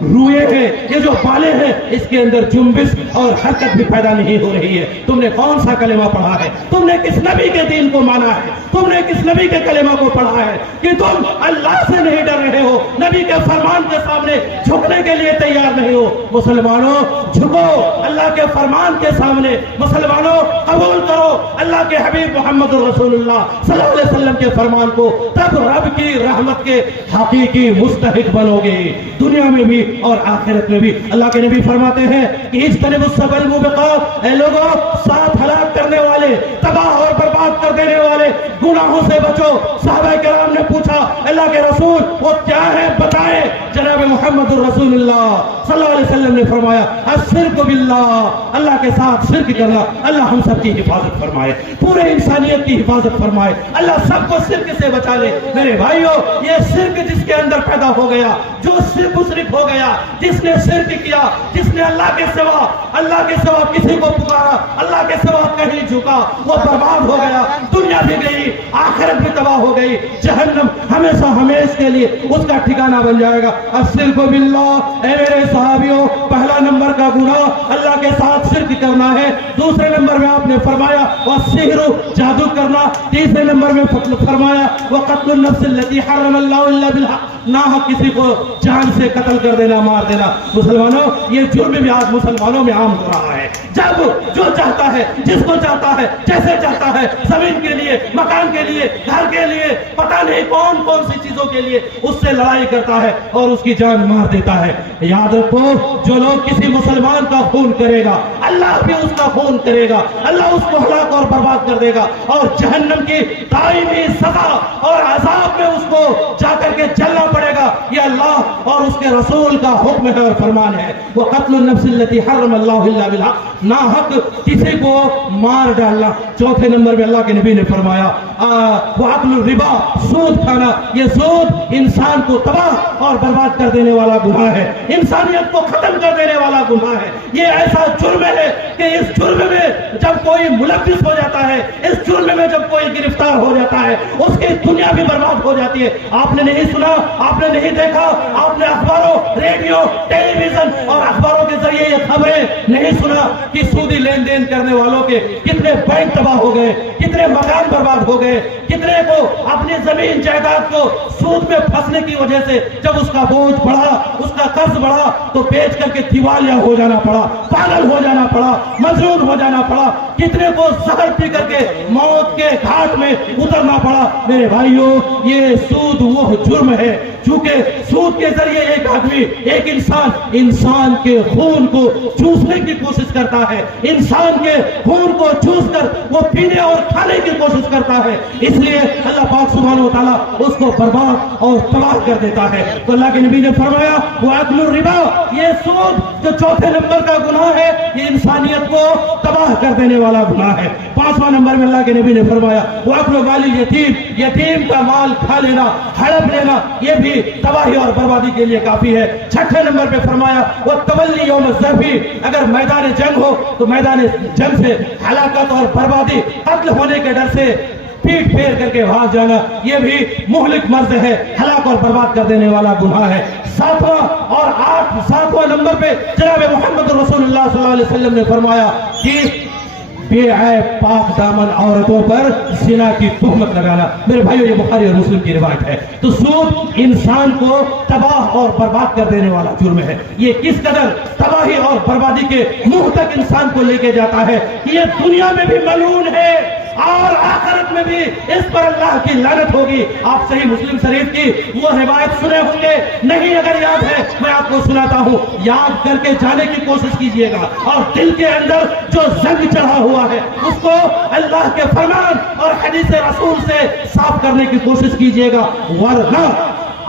روئے ہیں، یہ جو بالیں ہیں، اس کے اندر جنبش اور حرکت بھی پیدا نہیں ہو رہی ہے۔ تم نے کون سا کلمہ پڑھا ہے، تم نے کس نبی کے دین کو مانا ہے، تم نے کس نبی کے کلمہ کو پڑھا ہے کہ تم اللہ سے نہیں ڈر رہے ہو، نبی کے فرمان کے سامنے جھکنے کے لیے تیار نہیں ہو۔ مسلمانوں، جھکو اللہ کے فرمان کے سامنے، مسلمانوں قبول کرو اللہ کے حبیب محمد رسول اللہ صلی اللہ علیہ وسلم کے فرمان کو، تب رب کی رحمت کے حقیقی مستحق بنو گے، دنیا میں بھی اور آخرت میں بھی۔ اللہ کے نبی فرماتے ہیں کہ اجتنبوا السبع الموبقات، اے لوگوں، سات ہلاک کرنے والے، تباہ اور برباد کر دینے والے گناہوں سے بچو۔ صحابہ کرام نے پوچھا اللہ کے رسول وہ کیا ہے بتائیں۔ جناب محمد رسول اللہ صلی اللہ علیہ وسلم نے فرمایا الشرک باللہ، اللہ کے ساتھ شرک کرنا۔ اللہ ہم سب کی حفاظت فرمائے، پورے انسانیت کی حفاظت فرمائے، اللہ سب کو شرک سے بچا لے۔ میرے بھائیوں، یہ شرک جس کے اندر پیدا ہو گیا، جو شرک مشرک ہو گیا، جس نے شرک کیا، جس نے اللہ کے سوا کسی کو پکارا، اللہ کے سوا کہیں جھکا، وہ برباد ہو گیا، دنیا بھی گئی، آخرت بھی تباہ ہو گئی، جہنم ہمیشہ ہمیشہ کے لیے اس کا ٹھکانہ بن جائے گا۔ الشرک باللہ، اے میرے صحابیوں، پہلا نمبر کا گناہ اللہ کے ساتھ شرک کرنا ہے۔ دوسرے نمبر میں آپ نے فرمایا والسحر، جادو کرنا۔ تیسرے نمبر میں فرمایا وقتل النفس التي حرم اللہ الا بالحق، ناحق کسی کو جان سے قتل کر دینا، مار دینا۔ مسلمانوں، یہ جرم بھی آج مسلمانوں میں عام ہو رہا ہے۔ جب جو چاہتا ہے، جس کو چاہتا ہے، جیسے چاہتا ہے، زمین کے لیے، مکان کے لیے، گھر کے لیے، پتہ نہیں کون کون سی چیزوں کے لیے اس سے لڑائی کرتا ہے اور اس کی جان مار دیتا ہے۔ یاد رکھو، جو لوگ کسی مسلمان کا خون کرے گا، اللہ بھی اس کا خون کرے گا، اللہ اس کو ہلاک اور برباد کر دے گا، اور جہنم کی دائمی سزا اور عذاب میں اس کو جا کر کے جلنا پڑے گا۔ یہ اللہ اور اس کے رسول کا حکم ہے اور فرمان ہے۔ وہ قتل النفس التي حرم اللہ الا بالحق، ناحق کسی کو مار ڈالنا۔ چوتھے نمبر میں اللہ کے نبی نے فرمایا وَأَكْلُ الرِّبَا، سود کھانا۔ یہ سود انسان کو تباہ اور برباد کر دینے والا گناہ ہے، انسانیت کو ختم کر دینے والا گناہ ہے۔ یہ ایسا جرم ہے کہ اس جرم میں جب کوئی ملوث ہو جاتا ہے، اس جرم میں جب کوئی گرفتار ہو جاتا ہے، اس کی دنیا بھی برباد ہو جاتی ہے۔ آپ نے نہیں سنا، آپ نے نہیں دیکھا، آپ نے اخباروں، ریڈیو، ٹیلی ویژن اور اخباروں کے ذریعے یہ خبریں نہیں سنا کہ سودی لین دین کرنے والوں کے کتنے بینک تباہ ہو گئے، کتنے مکان برباد ہو گئے، کتنے کو اپنی زمین جائیداد کو سود میں پھنسنے کی وجہ سے جب اس کا بوجھ بڑھا، اس کا قرض بڑھا تو بیچ کر کے دیوالیہ ہو جانا پڑا، پاگل ہو جانا پڑا، مجنون ہو جانا پڑا، کتنے کو زہر پی کر کے موت کے گھاٹ میں اترنا پڑا۔ میرے بھائیوں، یہ سود وہ جرم ہے، چونکہ سود کے ذریعے ایک آدمی، ایک انسان کے خون کو چوسنے کی کوشش کرتا ہے، انسان کے خون کو چوس کر وہ پینے اور کھانے کی کوشش کرتا ہے، اس لیے اللہ پاک سبحانہ و تعالیٰ اس کو برباد اور تباہ کر دیتا ہے۔ تو اللہ کے نبی نے فرمایا وَأَكْلُ الرِّبَا، یہ سود جو چوتھے نمبر کا گناہ ہے، یہ انسانیت کو تباہ کر دینے والا گناہ ہے۔ پانچواں نمبر میں اللہ کے نبی نے فرمایا وَأَكْلُ مَالِ الْيَتِيمِ، یتیم کا مال کھا لینا، ہڑپ لینا، یہ بھی تباہی اور بربادی کے لیے کافی ہے۔ چھٹے نمبر پہ فرمایا وَالتَّوَلِّي يَوْمَ الزَّحْفِ، اگر میدان جنگ ہو تو میدان جنگ سے ہلاکت اور بربادی، قتل ہونے کے ڈر سے پیٹ پھیر کر کے بھاگ جانا یہ بھی مہلک مرض ہے، ہلاک اور برباد کر دینے والا گناہ ہے۔ ساتواں نمبر پہ جناب محمد رسول اللہ صلی اللہ علیہ وسلم نے فرمایا کہ بے عیب پاک دامن عورتوں پر زنا کی تہمت لگانا۔ میرے بھائیو، یہ بخاری اور مسلم کی روایت ہے۔ تو سود انسان کو تباہ اور برباد کر دینے والا جرم ہے۔ یہ کس قدر تباہی اور بربادی کے منہ تک انسان کو لے کے جاتا ہے، یہ دنیا میں بھی ملعون ہے اور آخرت میں بھی اس پر اللہ کی لعنت ہوگی۔ آپ صحیح مسلم شریف کی وہ روایت سنے ہوں گے، نہیں اگر یاد ہے میں آپ کو سناتا ہوں، یاد کر کے جانے کی کوشش کیجئے گا اور دل کے اندر جو زنگ چڑھا ہوا ہے اس کو اللہ کے فرمان اور حدیث رسول سے صاف کرنے کی کوشش کیجئے گا، ورنہ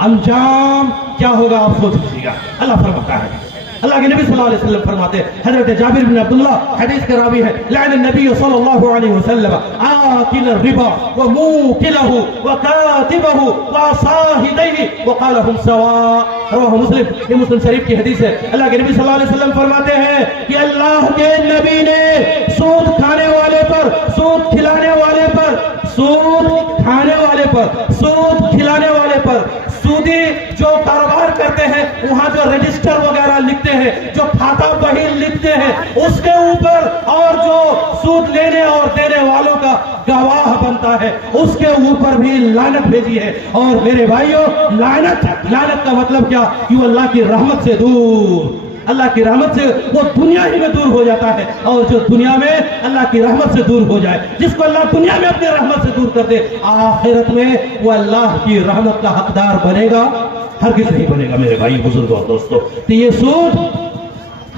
انجام کیا ہوگا آپ سوچ لیجیے گا۔ اللہ فرماتا ہے، اللہ کے نبی صلی اللہ علیہ وسلم فرماتے ہیں، حضرت جابر بن عبداللہ حدیث کے راوی ہے، لعن النبی صلی اللہ علیہ وسلم آکل الربا وموکلہ وکاتبہ وصاحبیہ وقال ہم سواء، رواہ مسلم، یہ مسلم شریف کی حدیث ہے۔ اللہ کے نبی صلی اللہ علیہ وسلم فرماتے ہیں کہ اللہ کے نبی نے سود کھانے والے پر، سود کھلانے والے پر، سود کھانے والے پر، سود کھلانے والے پر، سودی جو کاروبار کرتے ہیں وہاں جو رجسٹر وغیرہ لکھتے ہیں، جو کھاتا بہی لکھتے ہیں، اس کے اوپر اور جو سود لینے اور دینے والوں کا گواہ بنتا ہے اس کے اوپر بھی لعنت بھیجی ہے۔ اور میرے بھائیوں، لعنت کا مطلب کیا؟ کہ اللہ کی رحمت سے دور، اللہ کی رحمت سے وہ دنیا ہی میں دور ہو جاتا ہے، اور جو دنیا میں اللہ کی رحمت سے دور ہو جائے، جس کو اللہ دنیا میں اپنی رحمت سے دور کر دے، آخرت میں وہ اللہ کی رحمت کا حقدار بنے گا؟ ہرگز نہیں بنے گا میرے بھائی بزرگوں اور دوستوں۔ تو یہ سود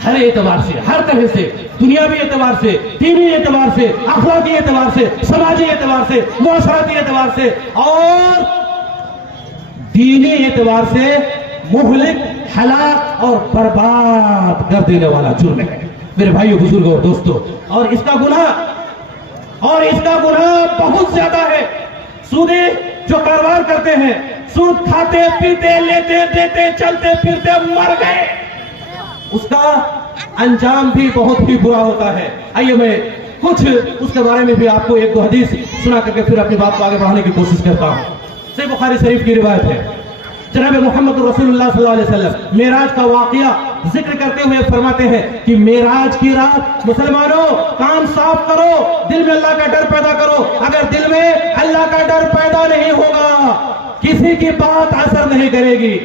ہر اعتبار سے، ہر طرح سے، دنیاوی اعتبار سے، دینی اعتبار سے، اخلاقی اعتبار سے، سماجی اعتبار سے، معاشرتی اعتبار سے اور دینی اعتبار سے مہلک، ہلاک اور برباد کر دینے والا جرم ہے میرے بھائیو بزرگوں اور دوستوں۔ اور اس کا گناہ بہت زیادہ ہے۔ سودی جو کاروبار کرتے ہیں، سود کھاتے پیتے لیتے دیتے چلتے پھرتے مر گئے، اس کا انجام بھی بہت ہی برا ہوتا ہے۔ آئیے میں کچھ اس کے بارے میں بھی آپ کو ایک دو حدیث سنا کر کے پھر اپنی بات کو آگے بڑھانے کی کوشش کرتا ہوں۔ صحیح بخاری شریف کی روایت ہے، جناب محمد رسول اللہ صلی اللہ علیہ وسلم معراج کا واقعہ ذکر کرتے ہوئے فرماتے ہیں کہ معراج کی رات مسلمانوں کان صاف کرو، دل میں اللہ کا ڈر پیدا کرو۔ اگر دل میں اللہ کا ڈر پیدا نہیں ہوگا، کسی کی بات اثر نہیں کرے گی،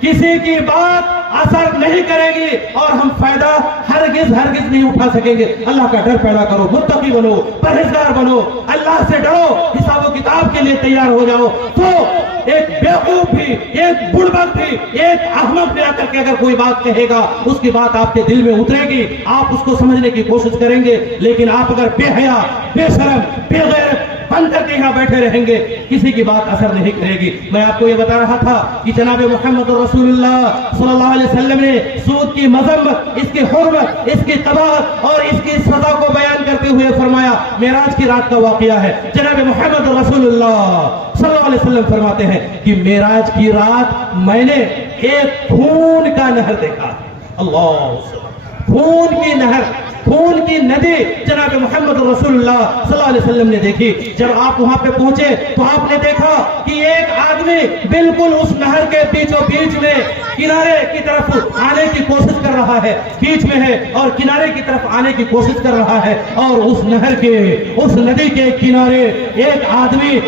کسی کی بات اثر نہیں کرے گی اور ہم فائدہ ہرگز نہیں اٹھا سکیں گے۔ اللہ کا ڈر پیدا کرو، متقی بنو، پرہیزگار بنو، اللہ سے ڈرو، حساب و کتاب کے لیے تیار ہو جاؤ۔ تو ایک بیوقوف بھی، ایک بڑبک بھی، ایک احمق بھی آ کر کے اگر کوئی بات کہے گا، اس کی بات آپ کے دل میں اترے گی، آپ اس کو سمجھنے کی کوشش کریں گے، لیکن آپ اگر بے حیا، بے شرم، بے غیرت بند کر کے یہاں بیٹھے رہیں گے، کسی کی بات اثر نہیں کرے گی۔ میں آپ کو یہ بتا رہا تھا کہ جناب محمد رسول اللہ صلی اللہ علیہ وسلم نے سود کی مذمت، اس کی حرمت، اس کی قباحت اور اس کی سزا کو بیان کرتے ہوئے فرمایا، معراج کی رات کا واقعہ ہے۔ جناب محمد رسول اللہ صلی اللہ علیہ وسلم فرماتے ہیں کہ معراج کی رات میں نے ایک خون کا نہر دیکھا۔ اللہ، خون کی نہر، خون کی ندی جناب محمد رسول اللہ صلی اللہ علیہ وسلم نے دیکھی۔ جب آپ وہاں پہ پہنچے تو آپ نے دیکھا کہ ایک آدمی بالکل اس نہر کے بیچوں بیچ میں کنارے کی طرف آنے کی کوشش کر رہا ہے، بیچ میں ہے اور کنارے کی طرف آنے کی کوشش کر رہا ہے، اور اس نہر کے، اس ندی کے کنارے ایک آدمی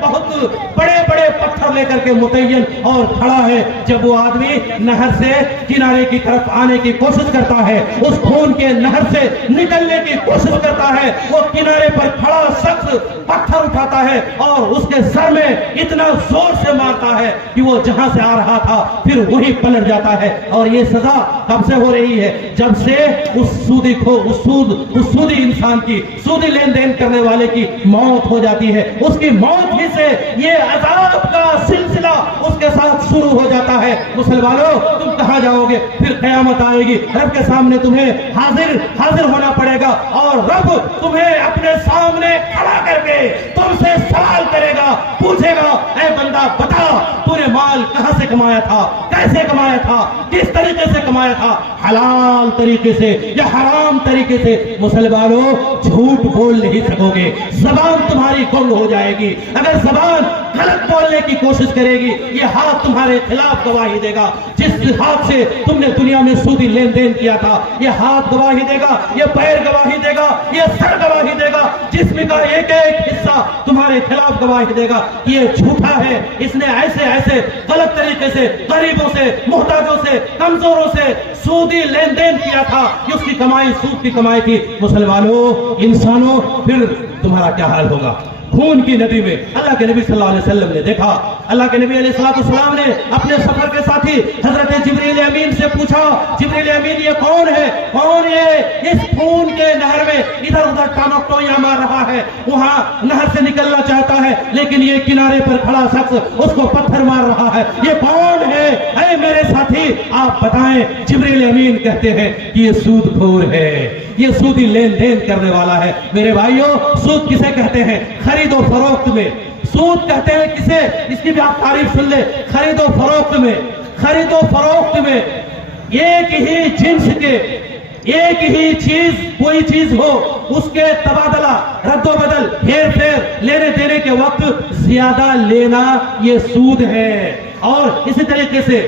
بہت بڑے بڑے پتھر لے کر کے متعین اور کھڑا ہے۔ جب وہ آدمی نہر سے کنارے کی طرف آنے کی کوشش کرتا ہے، اس خون کے نہر سے نکلنے کی کوشش کرتا ہے، وہ کنارے پر کھڑا شخص پتھر اٹھاتا ہے اور اس کے سر میں اتنا زور سے مارتا ہے کہ وہ جہاں سے آ رہا تھا پھر وہی پلٹ جاتا ہے۔ اور یہ سزا کب سے ہو رہی ہے؟ جب سے اس سودی انسان کی، سودی لین دین کرنے والے کی موت ہو جاتی ہے، اس کی موت ہی سے یہ عذاب کا سلسلہ اس کے ساتھ شروع ہو جاتا ہے۔ مسلمانوں، تم کہاں جاؤ گے؟ پھر قیامت آئے گی، رب کے سامنے تمہیں حاضر ہونا پڑے گا، اور رب تمہیں اپنے سامنے کھڑا کر کے تم سے سوال کرے گا، پوچھے گا، اے بندہ بتا، تو نے مال کہاں سے کمایا تھا، کیسے کمایا تھا، کس طریقے سے کمایا تھا، حلال طریقے سے یا حرام طریقے سے، مسلمانوں جھوٹ بول نہیں سکو گے، زبان تمہاری گنگ ہو جائے گی۔ اگر زبان غلط بولنے کی کوشش کرے گی، یہ ہاتھ تمہارے خلاف گواہی دے گا۔ جس ہاتھ سے تم نے دنیا میں سودی لین دین کیا تھا، یہ ہاتھ گواہی دے گا، یہ پیر گواہی دے گا، یہ سر گواہی دے گا، جسم کا ایک ایک حصہ تمہارے خلاف گواہی دے گا، یہ جھوٹا ہے، اس نے ایسے ایسے غلط طریقے سے غریبوں سے، محتاجوں سے، کمزوروں سے سودی لین دین کیا تھا، یہ اس کی کمائی سود کی کمائی تھی۔ مسلمانوں، انسانوں، پھر تمہارا کیا حال ہوگا؟ خون کی ندی میں اللہ کے نبی صلی اللہ علیہ وسلم نے دیکھا، اللہ کے نبی علیہ السلام نے اپنے سفر کے ساتھی حضرت جبریل امین سے پوچھا، جبریل امین یہ کون ہے؟ کون یہ اس خون کے نہر میں ادھر ادھر ٹانک ٹوئیاں مار رہا ہے، وہاں نہر سے نکلنا چاہتا ہے لیکن یہ کنارے پر کھڑا شخص اس کو پتھر مار رہا ہے، یہ کون ہے؟ اے میرے ساتھی آپ بتائیں۔ جبریل امین کہتے ہیں کہ یہ سود خور ہے، یہ سودی لین دین کرنے والا ہے۔ میرے بھائیوں، سود کسے کہتے ہیں؟ خرید و فروخت میں سود کہتے ہیں کسے؟ اس کی بھی آپ تعریف سن لیں۔ خرید و فروخت میں، خرید و فروخت میں ایک ہی جنس کے، ایک ہی چیز، کوئی چیز ہو، اس کے تبادلہ، رد و بدل، پھیر پھیر، لینے دینے کے وقت زیادہ لینا، یہ سود ہے۔ اور اسی طریقے سے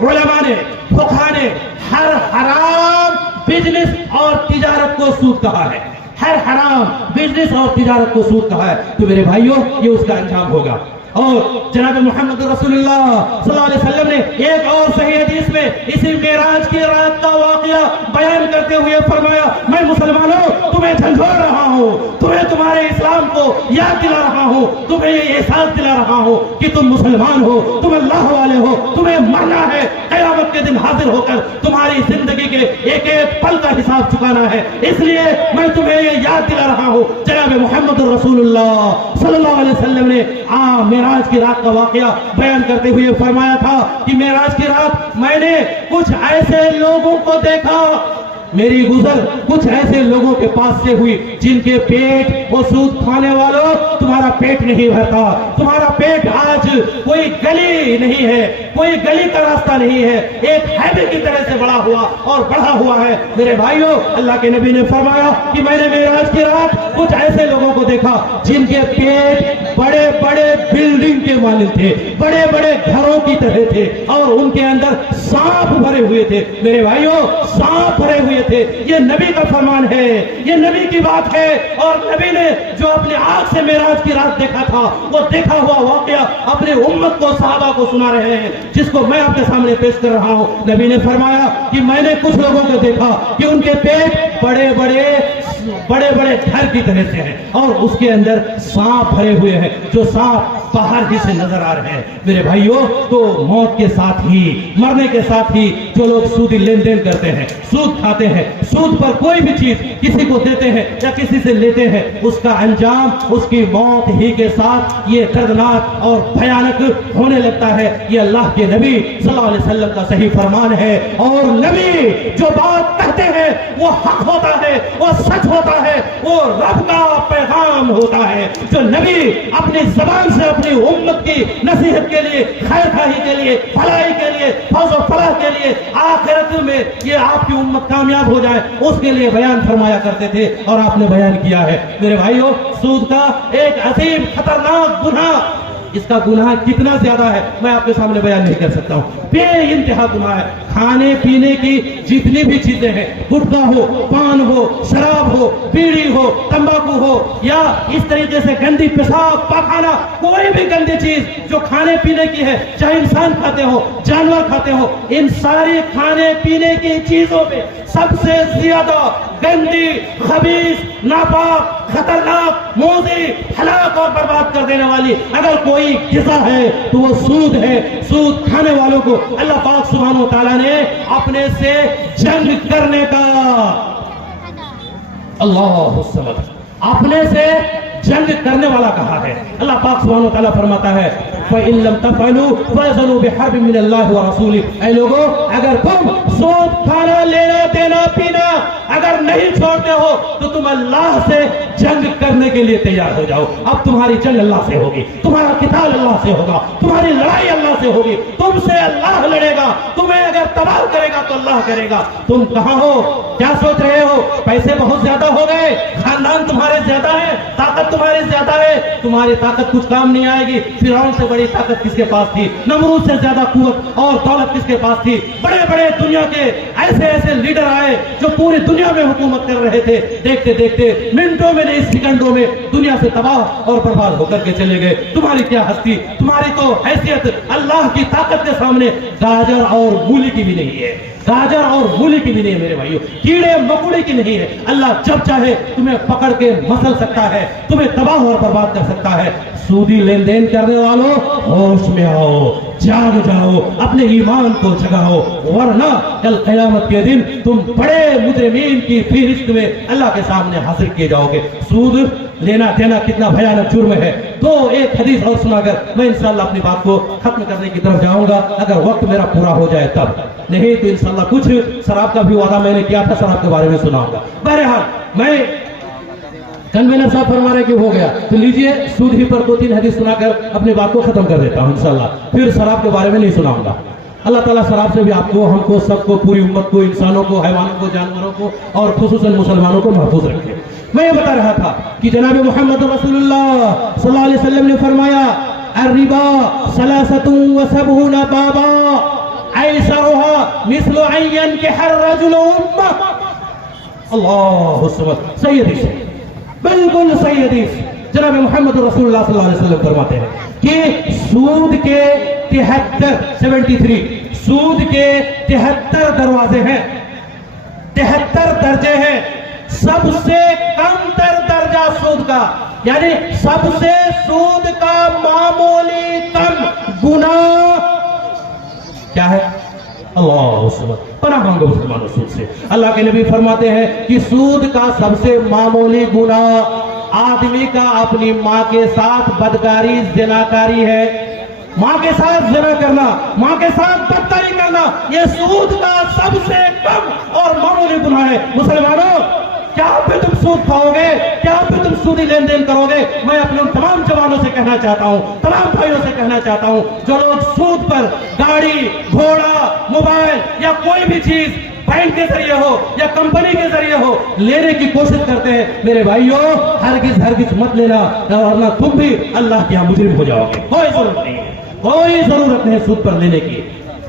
علماء نے، فقہاء نے ہر حرام بزنس اور تجارت کو سود کہا ہے، ہر حرام بزنس اور تجارت کو سود کہا ہے۔ تو میرے بھائیوں، یہ اس کا انجام ہوگا۔ اور جناب محمد رسول اللہ صلی اللہ علیہ وسلم نے ایک اور صحیح حدیث میں اسی معراج کی رات کا واقعہ بیان کرتے ہوئے فرمایا، میں مسلمانوں تمہیں جھنجھوڑ رہا ہوں، تمہیں تمہارے اسلام کو یاد دلا رہا ہوں، تمہیں یہ احساس دلا رہا ہوں کہ تم مسلمان ہو، تم اللہ والے ہو، تمہیں مرنا ہے، قیامت کے دن حاضر ہو کر تمہاری زندگی کے ایک ایک پل کا حساب چکانا ہے، اس لیے میں تمہیں یہ یاد دلا رہا ہوں۔ جناب محمد رسول اللہ صلی اللہ علیہ وسلم نے معراج کی رات کا واقعہ بیان کرتے ہوئے فرمایا تھا کہ معراج کی رات میں نے کچھ ایسے لوگوں کو دیکھا، میری گزر کچھ ایسے لوگوں کے پاس سے ہوئی جن کے پیٹ، وہ سود کھانے والوں تمہارا پیٹ نہیں بھرتا، تمہارا پیٹ آج کوئی گلی نہیں ہے، کوئی گلی کا راستہ نہیں ہے، ایک ہیوی کی طرح سے بڑا ہوا اور بڑھا ہوا ہے۔ میرے بھائیوں، اللہ کے نبی نے فرمایا کہ میں نے معراج کی رات کچھ ایسے لوگوں کو دیکھا جن کے پیٹ بڑے بڑے بلڈنگ کے مانند تھے، بڑے بڑے گھروں کی طرح تھے، اور ان کے اندر سانپ بھرے ہوئے تھے۔ میرے بھائیوں، سانپ بھرے ہوئے تھے، یہ نبی کا فرمان ہے، یہ نبی کی بات ہے، اور نبی نے جو اپنے آنکھ سے معراج کی رات دیکھا تھا، وہ دیکھا ہوا واقعہ اپنے امت کو، صحابہ کو سنا رہے ہیں، جس کو میں آپ کے سامنے پیش کر رہا ہوں۔ نبی نے فرمایا کہ میں نے کچھ لوگوں کو دیکھا کہ ان کے پیٹ بڑے بڑے گھر کی طرح سے ہیں، اور اس کے اندر سانپ بھرے ہوئے ہیں، جو سانپ باہر ہی سے نظر آ رہے ہیں۔ میرے بھائیوں، تو موت کے ساتھ ہی، مرنے کے ساتھ ہی جو لوگ سودی لین دین کرتے ہیں، سود کھاتے ہیں، سود پر کوئی بھی چیز کسی کو دیتے ہیں یا کسی سے لیتے ہیں، اس کا انجام اس کی موت ہی کے ساتھ یہ دردناک اور بھیانک ہونے لگتا ہے۔ یہ اللہ کے نبی صلی اللہ علیہ وسلم کا صحیح فرمان ہے، اور نبی جو بات کہتے ہیں وہ حق ہوتا ہے، وہ سچ ہوتا ہے، وہ رب کا پیغام ہوتا ہے۔ جو نبی اپنی زبان سے اپنی امت کی نصیحت کے لیے، خیر خواہی کے لیے، بھلائی کے لیے، فوز و فلاح کے لیے، آخرت میں یہ آپ کی امت کامیاب ہو جائے، اس کے لیے بیان فرمایا کرتے تھے، اور آپ نے بیان کیا ہے۔ میرے بھائیوں، سود کا ایک عظیم خطرناک گناہ، اس کا گناہ کتنا زیادہ ہے میں آپ کے سامنے بیان نہیں کر سکتا ہوں، بے انتہا گناہ ہے۔ کھانے پینے کی جتنی بھی چیزیں ہیں، گٹکا ہو، پان ہو، شراب ہو، بیڑی ہو، تمباکو ہو، یا اس طریقے سے گندی پیشاب پاخانہ، کوئی بھی گندی چیز جو کھانے پینے کی ہے، چاہے انسان کھاتے ہو، جانور کھاتے ہو، ان ساری کھانے پینے کی چیزوں میں سب سے زیادہ گندی، خبیث، ناپاک، خطرناک، موذی، ہلاک اور برباد کر دینے والی اگر کوئی غذا ہے تو وہ سود ہے۔ سود کھانے والوں کو اللہ پاک سبحانہ و تعالیٰ نے اپنے سے جنگ کرنے کا، اللہ الصمد، اپنے سے جنگ کرنے والا کہا ہے۔ اللہ پاک سبحانہ و تعالیٰ فرماتا ہے فَإِن لَمْ تَفْعَلُوا فَأْذَنُوا بِحَرْبٍ مِّنَ اللَّهِ وَرَسُولِهِ۔ اے لوگوں، اگر تم سود کھانا، لینا دینا پینا اگر نہیں چھوڑتے ہو تو تم اللہ سے جنگ کرنے کے لیے تیار ہو جاؤ. اب تمہاری جنگ اللہ سے ہوگی, تمہارا قتال اللہ سے ہوگا, تمہاری لڑائی اللہ سے ہوگی, تم سے اللہ لڑے گا, تمہیں اگر تباہ کرے گا تو اللہ کرے گا. تم کہاں ہو, کیا سوچ رہے ہو؟ پیسے بہت زیادہ ہو گئے, خاندان تمہارے زیادہ ہے, طاقت تمہاری زیادہ ہے, تمہاری طاقت کچھ کام نہیں آئے گی. فرعون سے بڑی طاقت کس کے پاس تھی؟ نمرود سے زیادہ قوت اور دولت کس کے پاس تھی؟ بڑے بڑے دنیا کے ایسے ایسے لیڈر آئے جو پوری دنیا میں حکومت کر رہے تھے, دیکھتے دیکھتے منٹوں میں نہیں سیکنڈوں میں دنیا سے تباہ اور برباد ہو کر کے چلے گئے. تمہاری کیا ہستی, تمہاری تو حیثیت اللہ کی طاقت کے سامنے گاجر اور مولی کی بھی نہیں ہے, گاجر اور مولی کی بھی نہیں ہے میرے بھائیو, کیڑے مکوڑے کی نہیں ہے. اللہ جب چاہے تمہیں پکڑ کے مسل سکتا ہے, تمہیں تباہ اور برباد کر سکتا ہے. سودی لین دین کرنے والوں ہوش میں آؤ, جاگ جاؤ, اپنے ایمان کو جگاؤ, ورنہ کل قیامت کے دن تم بڑے مجرمین کی فہرست میں اللہ کے سامنے حاضر کیے جاؤ گے. سود لینا دینا کتنا بھیانک جرم ہے. ایک حدیث اور سنا کر میں انشاءاللہ اپنی بات کو ختم کرنے کی طرف جاؤں گا, اگر وقت میرا پورا ہو جائے تب, نہیں تو انشاءاللہ کچھ شراب کا بھی وعدہ میں نے کیا تھا, شراب کے بارے میں سناؤں گا. بہرحال میں کنوینر صاحب فرما رہے کہ ہو گیا, تو لیجئے سود ہی پر 2-3 حدیث سنا کر اپنی بات کو ختم کر دیتا ہوں انشاءاللہ, پھر شراب کے بارے میں نہیں سناؤں گا. اللہ تعالیٰ شراب سے بھی آپ کو, ہم کو, سب کو, پوری امت کو, انسانوں کو, حیوانوں کو, جانوروں کو اور خصوصاً مسلمانوں کو محفوظ رکھے. میں یہ بتا رہا تھا کہ جناب محمد رسول اللہ صلی اللہ علیہ وسلم نے فرمایا الربا 73 بابا ایسرها مثل ان ينكح الرجل امه. اللہ الصمد. صحیح حدیث, بالکل صحیح حدیث. جناب محمد رسول اللہ صلی اللہ علیہ وسلم فرماتے ہیں کہ سود کے 73 سود کے 73 دروازے ہیں, 73 درجے ہیں. سب سے کم تر درجہ سود کا, یعنی سب سے سود کا معمولی کم گناہ کیا ہے؟ اللہ سبحانہ. پناہ مانگو مسلمانوں سود سے. اللہ کے نبی فرماتے ہیں کہ سود کا سب سے معمولی گناہ آدمی کا اپنی ماں کے ساتھ بدکاری, زناکاری ہے. ماں کے ساتھ زنا کرنا, ماں کے ساتھ بدکاری کرنا, یہ سود کا سب سے کم اور معمولی گناہ ہے. مسلمانوں, کیا پھر تم سود کھاؤ گے؟ کیا پھر تم سودی لین دین کرو گے؟ میں اپنے ان تمام جوانوں سے کہنا چاہتا ہوں, تمام بھائیوں سے کہنا چاہتا ہوں, جو لوگ سود پر گاڑی, گھوڑا, موبائل یا کوئی بھی چیز بینک کے ذریعے ہو یا کمپنی کے ذریعے ہو لینے کی کوشش کرتے ہیں, میرے بھائیوں ہرگز مت لینا, ورنہ تم بھی اللہ کے یہاں مجرم ہو جاؤ گے. کوئی ضرورت نہیں ہے, کوئی ضرورت نہیں سود پر لینے کی.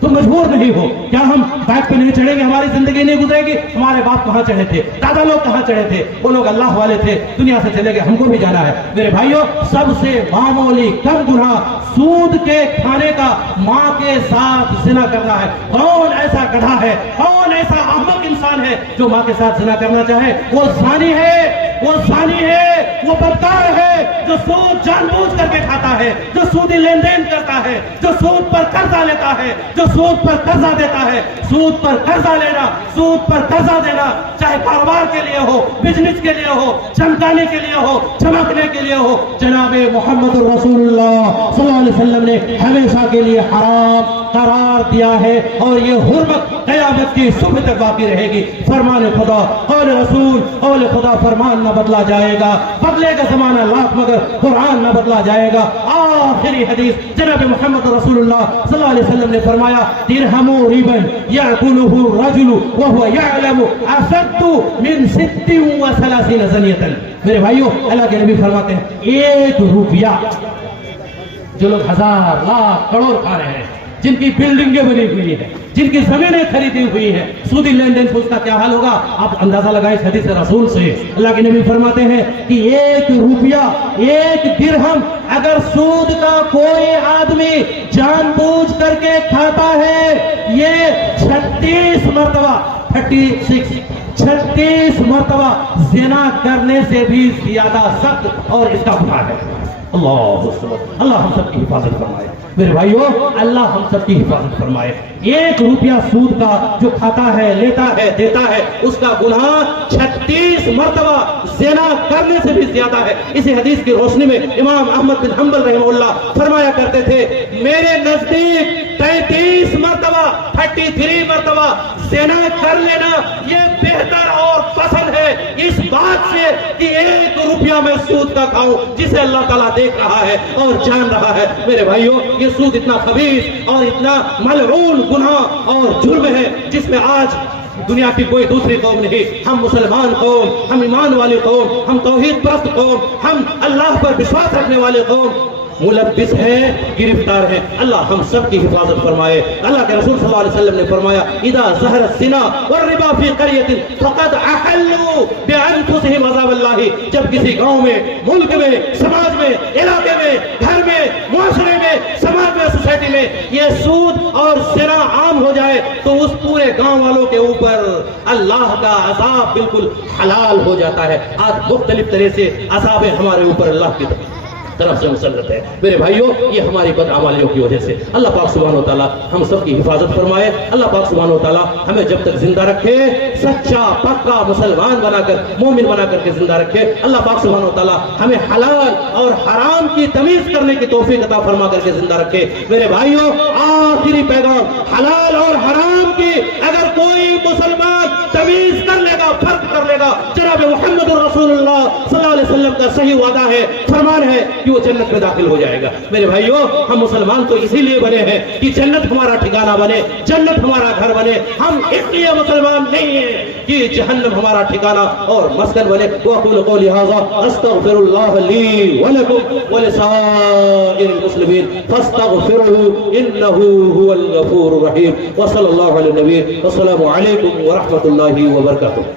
تم مجبور نہیں ہو. کیا ہم بائک پہ نہیں چڑھیں گے, ہماری زندگی نہیں گزرے گی؟ ہمارے باپ کہاں چڑھے تھے, دادا لوگ کہاں چڑھے تھے, وہ لوگ اللہ والے تھے, دنیا سے چلے گئے, ہم کو بھی جانا ہے. میرے بھائیوں, سب سے معمولی کم گناہ سود کے کھانے کا ماں کے ساتھ زنا کرنا ہے. کون ایسا گدھا ہے, کون ایسا احمق انسان ہے جو ماں کے ساتھ زنا کرنا چاہے؟ وہ زانی ہے, وہ زانی ہے, وہ بدکار ہے جو سود جان بوجھ کر کے کھاتا ہے, جو سودی لین دین کرتا ہے, جو سود پر قرضہ لیتا ہے, جو سود پر قرضہ دیتا ہے. سود پر قرضہ لینا, سود پر قرضہ دینا, چاہے کاروبار کے لیے ہو, بزنس کے لیے ہو, چمکانے کے لیے ہو, چمکنے کے لیے ہو, جناب محمد رسول اللہ صلی اللہ علیہ وسلم نے ہمیشہ کے لیے حرام قرار دیا ہے, اور یہ حرمت قیامت کی صبح تک باقی رہے گی. فرمان خدا, قول رسول, قول خدا, فرمان نہ بدلا جائے گا, بدلے گا زمانہ لاکھ مگر قرآن نہ بدلا جائے گا. آخری حدیث جناب محمد رسول اللہ صلی اللہ علیہ وسلم نے فرمایا درہم ربا یأکلہ الرجل وهو یعلم اشد من 36 زنیۃ. میرے بھائیوں, اللہ کے نبی فرماتے ہیں 1 روپیہ جو لوگ 1000 لاکھ کروڑ کھا رہے ہیں, جن کی بلڈنگیں بنی ہوئی ہیں, جن کی زمینیں خریدی ہوئی ہیں, سودی لین دین سے اس کا کیا حال ہوگا آپ اندازہ لگائیں اس حدیث رسول سے. اللہ کے نبی فرماتے ہیں کہ 1 روپیہ, 1 درہم اگر سود کا کوئی آدمی جان بوجھ کر کے کھاتا ہے, یہ 36 مرتبہ 36 مرتبہ زنا کرنے سے بھی زیادہ سخت اور اس کا گناہ ہے. اللہ ہم سب کی حفاظت فرمائے. میرے بھائیو, اللہ ہم سب کی حفاظت فرمائے. 1 روپیہ سود کا جو کھاتا ہے, لیتا ہے, دیتا ہے, اس کا گناہ 36 مرتبہ زنا کرنے سے بھی زیادہ ہے. اسی حدیث کی روشنی میں امام احمد بن حنبل رحمہ اللہ فرمایا کرتے تھے, میرے نزدیک 33 مرتبہ 33 مرتبہ زنا کر لینا یہ بہتر اور پسند ہے ہے اس بات سے کہ 1 روپیہ میں سود کا کھاؤں جسے اللہ تعالیٰ دیکھ رہا ہے اور جان رہا ہے۔ میرے بھائیوں، یہ سود اتنا خبیث اور اتنا ملعون گناہ اور جرم ہے جس میں آج دنیا کی کوئی دوسری قوم نہیں، ہم مسلمان قوم، ہم ایمان والی قوم، ہم توحید پرست قوم، ہم اللہ پر وشواس رکھنے والے قوم ملبس ہیں، گرفتار ہیں۔ اللہ ہم سب کی حفاظت فرمائے۔ اللہ کے رسول صلی اللہ علیہ وسلم نے فرمایا اذا ظہر الزنا والربا فی قریۃ فقد احلوا بانفسهم عذاب اللہ۔ جب کسی گاؤں میں، ملک میں، سماج میں، علاقے میں، گھر میں، معاشرے میں، سماج میں، سوسائٹی میں یہ سود اور زنا عام ہو جائے تو اس پورے گاؤں والوں کے اوپر اللہ کا عذاب بالکل حلال ہو جاتا ہے۔ آج مختلف طرح سے عذاب ہمارے اوپر اللہ کی طرف سے مسلط ہے۔ میرے بھائیوں، یہ ہماری بدعمالیوں کی وجہ سے اللہ پاک سبحانہ و تعالیٰ ہم سب کی حفاظت فرمائے۔ اللہ پاک سبحانہ و تعالیٰ ہمیں جب تک زندہ رکھے سچا پکا مسلمان بنا کر، مومن بنا کر کے زندہ رکھے۔ اللہ پاک سبحانہ و تعالیٰ ہمیں حلال اور حرام کی تمیز کرنے کی توفیق عطا فرما کر کے زندہ رکھے۔ میرے بھائیوں، آخری پیغام، حلال اور حرام کی اگر کوئی مسلمان تمیز کر لے گا، فرق کر لے گا، جناب محمد رسول اللہ صلی اللہ علیہ وسلم کا صحیح وعدہ ہے، فرمان ہے کہ وہ جنت میں داخل ہو جائے گا۔ میرے بھائیوں، ہم مسلمان تو اسی لیے بنے ہیں کہ جنت ہمارا ٹھکانہ بنے، جنت ہمارا گھر بنے۔ ہم اس لیے مسلمان نہیں ہیں کہ جہنم ہمارا ٹھکانہ اور مسکن بنے۔ وَأَقُولُ قَوْلِي هَٰذَا أَسْتَغْفِرُ اللَّهَ لِي وَلَكُمْ وَلِسَائِرِ الْمُسْلِمِينَ فَاسْتَغْفِرُوهُ إِنَّهُ هُوَ الْغَفُورُ الرَّحِيمُ۔ وصلی اللہ علیہ النبی، والسلام علیکم ورحمۃ اللہ وبرکاتہ۔